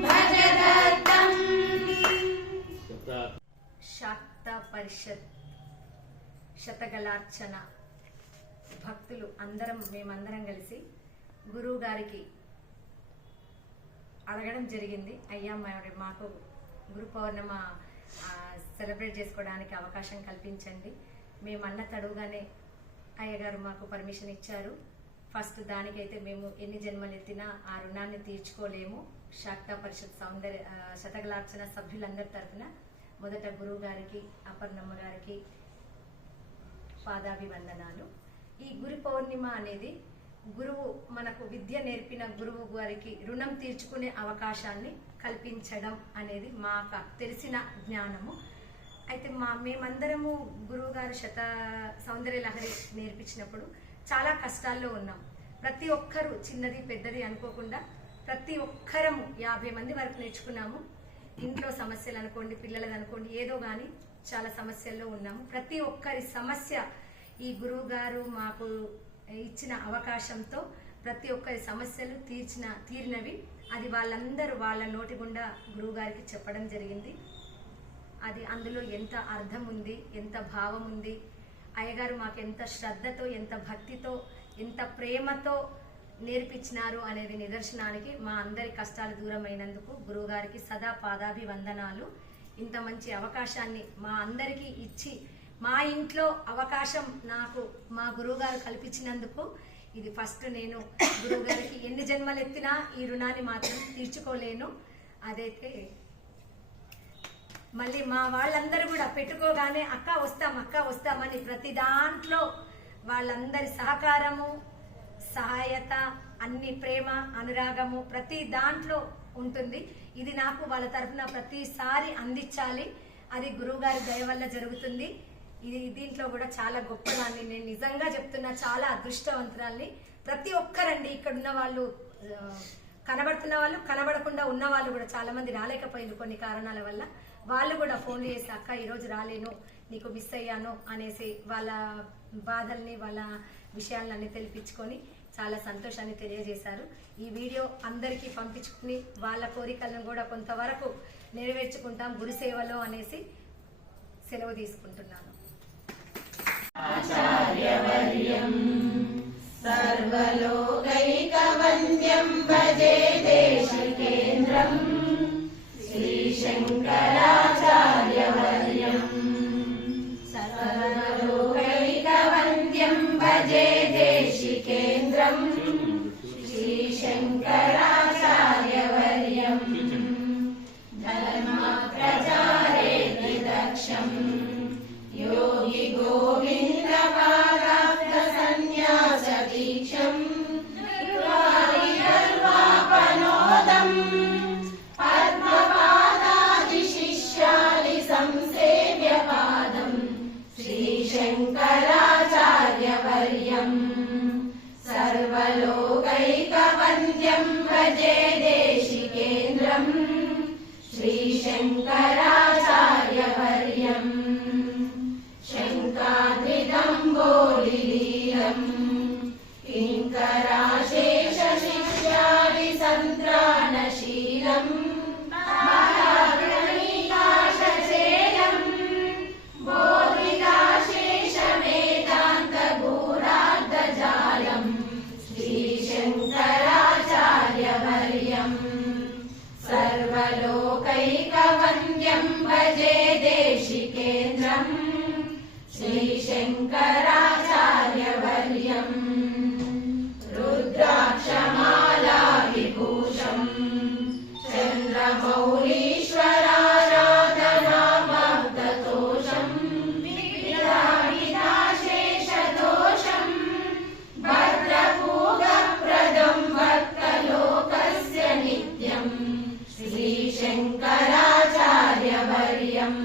भजदत्तम् శాక్త పరిషత్ శతగలార్చన భక్తులు మేమందరం కలిసి గురువు గారికి అడగడం జరిగింది. అయ్యా మాకు గురు పౌర్ణమ సెలబ్రేట్ చేసుకోవడానికి అవకాశం కల్పించండి. మేమన్న తడుగానే అయ్యగారు మాకు పర్మిషన్ ఇచ్చారు. ఫస్ట్ దానికైతే మేము ఎన్ని జన్మలు ఎత్తినా ఆ రుణాన్ని తీర్చుకోలేము. శాక్త పరిషత్ శతగలార్చన సభ్యులందరి తరఫున మొదట గురువు గారికి, అపర్ణమ్మ గారికి పాదాభివందనాలు. ఈ గురు పౌర్ణిమ అనేది గురువు మనకు విద్య నేర్పిన గురువు గారికి రుణం తీర్చుకునే అవకాశాన్ని కల్పించడం అనేది మాకు తెలిసిన జ్ఞానము. అయితే మేమందరము గురువు గారు సౌందర్య లహరి నేర్పించినప్పుడు చాలా కష్టాల్లో ఉన్నాం. ప్రతి ఒక్కరు చిన్నది పెద్దది అనుకోకుండా ప్రతి ఒక్కరము 50 మంది వరకు నేర్చుకున్నాము. ఇంట్లో సమస్యలు అనుకోండి, పిల్లలది అనుకోండి, ఏదో కానీ చాలా సమస్యల్లో ఉన్నాము. ప్రతి ఒక్కరి సమస్య ఈ గురువు గారు మాకు ఇచ్చిన అవకాశంతో ప్రతి ఒక్కరి సమస్యలు తీరినవి. అది వాళ్ళందరూ వాళ్ళ నోటి గుండా గురువు గారికి చెప్పడం జరిగింది. అది అందులో ఎంత అర్థం ఉంది, ఎంత భావం ఉంది, అయ్యగారు మాకు ఎంత శ్రద్ధతో, ఎంత భక్తితో, ఎంత ప్రేమతో నేర్పించినారు అనేది నిదర్శనానికి మా అందరి కష్టాలు దూరమైనందుకు గురువుగారికి సదా పాదాభివందనాలు. ఇంత మంచి అవకాశాన్ని మా అందరికీ ఇచ్చి మా ఇంట్లో అవకాశం నాకు మా గురువుగారు కల్పించినందుకు ఇది ఫస్ట్. నేను గురువుగారికి ఎన్ని జన్మలు ఎత్తినా ఈ రుణాన్ని మాత్రం తీర్చుకోలేను. అదైతే మళ్ళీ మా వాళ్ళందరూ కూడా పెట్టుకోగానే అక్క వస్తామని ప్రతి దాంట్లో వాళ్ళందరి సహకారము, సహాయత, అన్ని ప్రేమ, అనురాగము ప్రతి దాంట్లో ఉంటుంది. ఇది నాకు వాళ్ళ తరఫున ప్రతిసారి అందించాలి. అది గురువుగారి దయ వల్ల జరుగుతుంది. దీంట్లో కూడా చాలా గొప్పదాన్ని నేను నిజంగా చెప్తున్నా, చాలా అదృష్టవంతురాల్ని. ప్రతి ఒక్కరండి ఇక్కడ ఉన్న వాళ్ళు, కనబడుతున్న వాళ్ళు, కనబడకుండా ఉన్న వాళ్ళు కూడా చాలా మంది రాలేకపోయింది కొన్ని కారణాల వల్ల. వాళ్ళు కూడా ఫోన్లు చేసి అక్క ఈరోజు రాలేను, నీకు మిస్ అయ్యాను అనేసి వాళ్ళ బాధల్ని, వాళ్ళ విషయాలన్నీ తెలిపించుకొని చాలా సంతోషాన్ని తెలియజేశారు. ఈ వీడియో అందరికీ పంపించుకుని వాళ్ళ కోరికలను కూడా కొంతవరకు నెరవేర్చుకుంటాం గురుసేవలో అనేసి సెలవు తీసుకుంటున్నాను. आचार्यवर्यं सर्वलोकैकवन्द्यं भजे देशिकेन्द्रं श्रीशङ्कराचार्यवर्यं सर्वलोकैकवन्द्यं भजे देशिकेन्द्रं श्रीशङ्कराचार्यवर्यं धर्मप्रचारे दक्षं योगी गोविन्द पादाब्ध संन्यास दीक्षम् श्रीशङ्कराचार्यवर्यम् शङ्काद्रिदम्बोलिलीलम् किङ्कराशेषशिष्यादिसन्त्राणशीलम् महागणिकाशचेयम् बोधिकाशेषवेदान्तगूढार्धजालम् श्रीशङ्कराचार्यवर्यम् सर्वलोकैकवन्द्यम् भजे देशिकेन्द्रम् श्रीशङ्कराचार्यवर्यम् रुद्राक्षमाला विभूषम् चन्द्रमौलीश्वराराधनामर्दतोषम् विराहिताशेषदोषम् भद्रपूगप्रदम् भक्तलोकस्य नित्यम् श्रीशङ्कराचार्यवर्यम्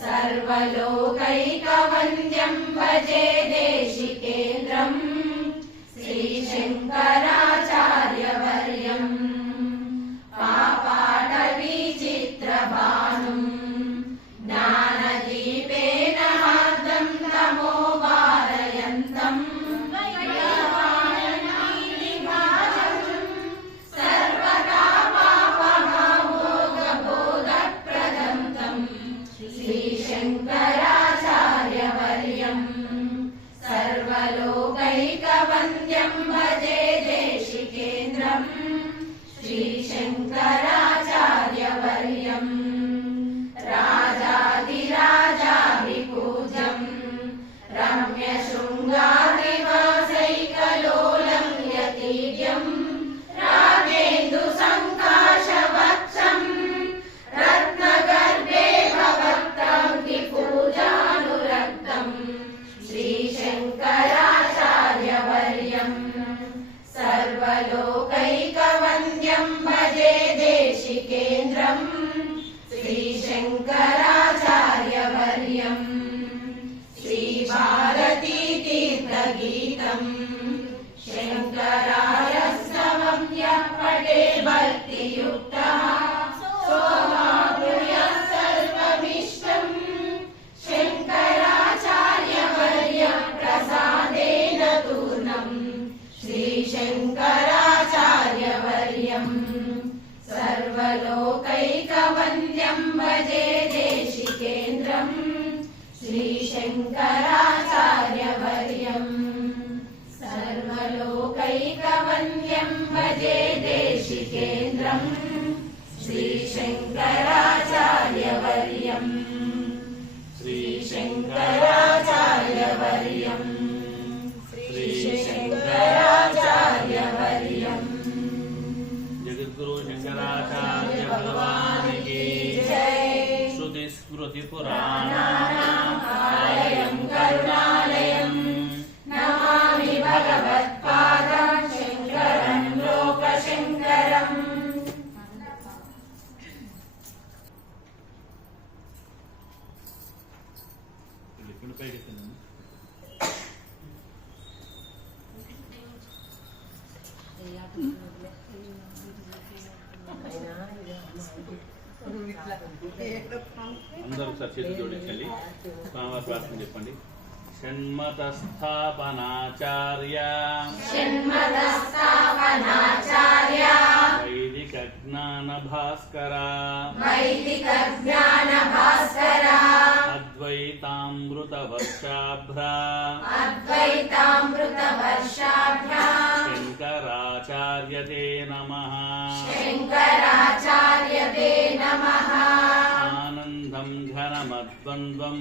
सर्वलोकैकवन्द्यम् भजे देशिकेन्द्रम् श्रीशङ्कराचार्यवर्यम् पापाटवीचित्रभानुम् ज्ञानदीपेन हार्दम् तमो वारयन्तम् सर्वतापापहामोघबोधप्रदम् तम् श्रीशङ्कराचार्यवर्यम् सर्वलोकैकवन्द्यम् भजे देशिकेन्द्रम् श्रीशङ्कराचार्यवर्यम् राजाधिराजाभिपूज्यम् रम्यशृङ्गारिवासैकलोलम् यतीर्यम् रागेन्दुसङ्काशवक्षम् रत्नगर्भे भवक्ताङ्गिपूजानुरक्तम् श्रीशङ्कराचार्यवर्यम् सर्वलोकैकवन्द्यम् भजे देशिकेन्द्रम् श्रीशङ्कराचार्यवर्यम् श्रीभारतीतीर्थगीतम् शङ्कराय समम्यः पठे भक्तियुक्तः सोमाप्नुयात् सर्वमिष्टम् शङ्कराचार्यवर्यः प्रसादेन तूर्णम् श्रीशङ्कराचार्यवर्यम् सर्वलोकैकवन्द्यम् भजे देशिकेन्द्रम् श्रीशङ्कराचार्यवर्यम् सर्वलोकैकवन्द्यम् भजे देशिकेन्द्रम् श्रीशङ्कराचार्यवर्यम् श्रीशङ्कराचार्यवर्यम् श्रीशङ्कराचार्यवर्यम् जगद्गुरु शंकराचार्य भगवान की जय। श्रुति स्मृति पुराणानाम् आलयम् करुणालयम् नमामि भगवत्पादम् शङ्करम् लोकशङ्करम् అందరూ ఒకసారి చేతులు జోడించండి స్వామివారి ప్రార్థన చెప్పండి షణ్మతస్థాపనాచార్య షణ్మతస్థాపనాచార్య వైదిక జ్ఞాన భాస్కర వైదిక జ్ఞాన భాస్కర అద్వైతామృత వర్షాభ్ర అద్వైతామృత వర్షాభ్య శంకరాచార్య తే నమః శంకరాచార్య తే నమః ఆనందం ఘనమద్వంద్వం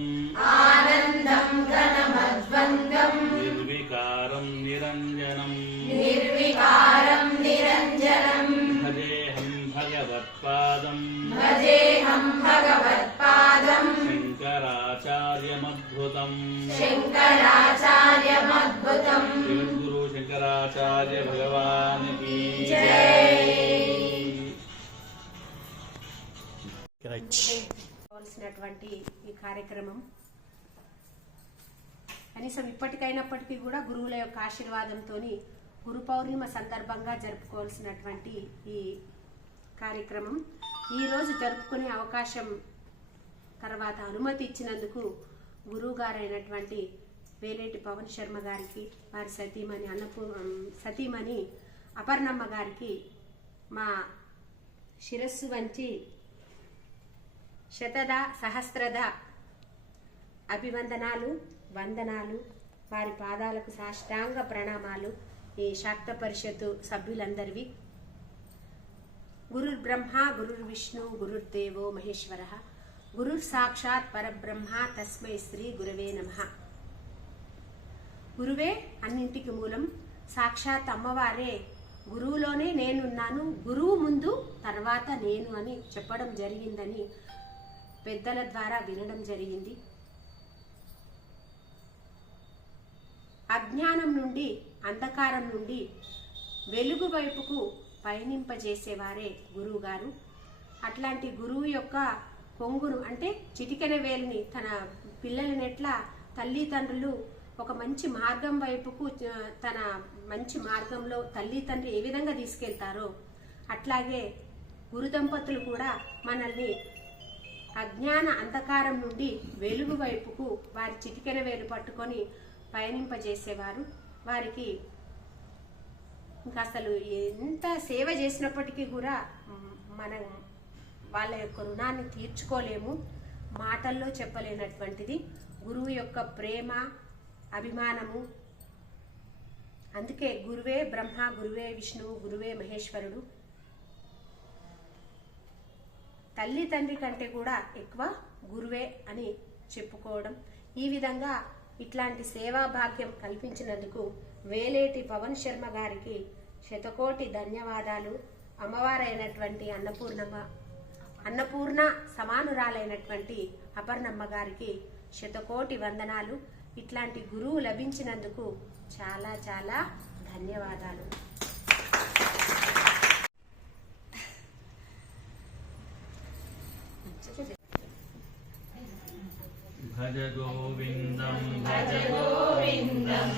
ఆనందం ఘనమద్వంద్వం నిర్వికారం నిరంజనం నిర్వికారం నిరంజనం భజేహం భగవత్పాదం భజేహం భగవత్పాదం శంకరాచార్యమద్భుతం శంకరాచార్యమద్భుతం జగద్గురు శంకరాచార్య భగవాన్ కీ జై. కావాల్సినటువంటి ఈ కార్యక్రమం కనీసం ఇప్పటికైనప్పటికీ కూడా గురువుల యొక్క ఆశీర్వాదంతో గురు పౌర్ణిమ సందర్భంగా జరుపుకోవాల్సినటువంటి ఈ కార్యక్రమం ఈరోజు జరుపుకునే అవకాశం తర్వాత అనుమతి ఇచ్చినందుకు గురువు గారైనటువంటి వేలేటి పవన్ శర్మ గారికి, వారి సతీమణి అపర్ణమ్మ గారికి మా శిరస్సు వంచి శతద సహస్రద అభివందనాలు, వందనాలు, వారి పాదాలకు సాష్టాంగ ప్రణామాలు ఈ శాక్త పరిషత్తు సభ్యులందరివి. గురుర్ బ్రహ్మ గురుర్ విష్ణు గురుర్దేవో మహేశ్వర గురుర్ సాక్షాత్ పరబ్రహ్మ తస్మై శ్రీ గురవే నమః. గురువే అన్నింటికి మూలం, సాక్షాత్ అమ్మవారే గురువులోనే నేనున్నాను, గురువు ముందు తర్వాత నేను అని చెప్పడం జరిగిందని పెద్దల ద్వారా వినడం జరిగింది. అజ్ఞానం నుండి, అంధకారం నుండి వెలుగు వైపుకు పయనింపజేసేవారే గురువు గారు. అట్లాంటి గురువు యొక్క కొంగును అంటే చిటికెన వేలుని తన పిల్లలని ఎట్లా తల్లిదండ్రులు ఒక మంచి మార్గం వైపుకు, తన మంచి మార్గంలో తల్లి తండ్రి ఏ విధంగా తీసుకెళ్తారో అట్లాగే గురు దంపతులు కూడా మనల్ని అజ్ఞాన అంధకారం నుండి వెలుగు వైపుకు వారి చిటికెన వేలు పట్టుకొని పయనింపజేసేవారు. వారికి ఇంకా అసలు ఎంత సేవ చేసినప్పటికీ కూడా మనం వాళ్ళ యొక్క రుణాన్ని తీర్చుకోలేము, మాటల్లో చెప్పలేనటువంటిది గురువు యొక్క ప్రేమ, అభిమానము. అందుకే గురువే బ్రహ్మ, గురువే విష్ణువు, గురువే మహేశ్వరుడు. తల్లి తండ్రి కంటే కూడా ఎక్కువ గురువే అని చెప్పుకోవడం. ఈ విధంగా ఇట్లాంటి సేవా భాగ్యం కల్పించినందుకు వేలేటి పవన్ శర్మ గారికి శతకోటి ధన్యవాదాలు. అమ్మవారైనటువంటి అన్నపూర్ణ సమానురాలైనటువంటి అపర్ణమ్మ గారికి శతకోటి వందనాలు. ఇట్లాంటి గురువు లభించినందుకు చాలా చాలా ధన్యవాదాలు. భజ గోవిందం భజ గోవిందం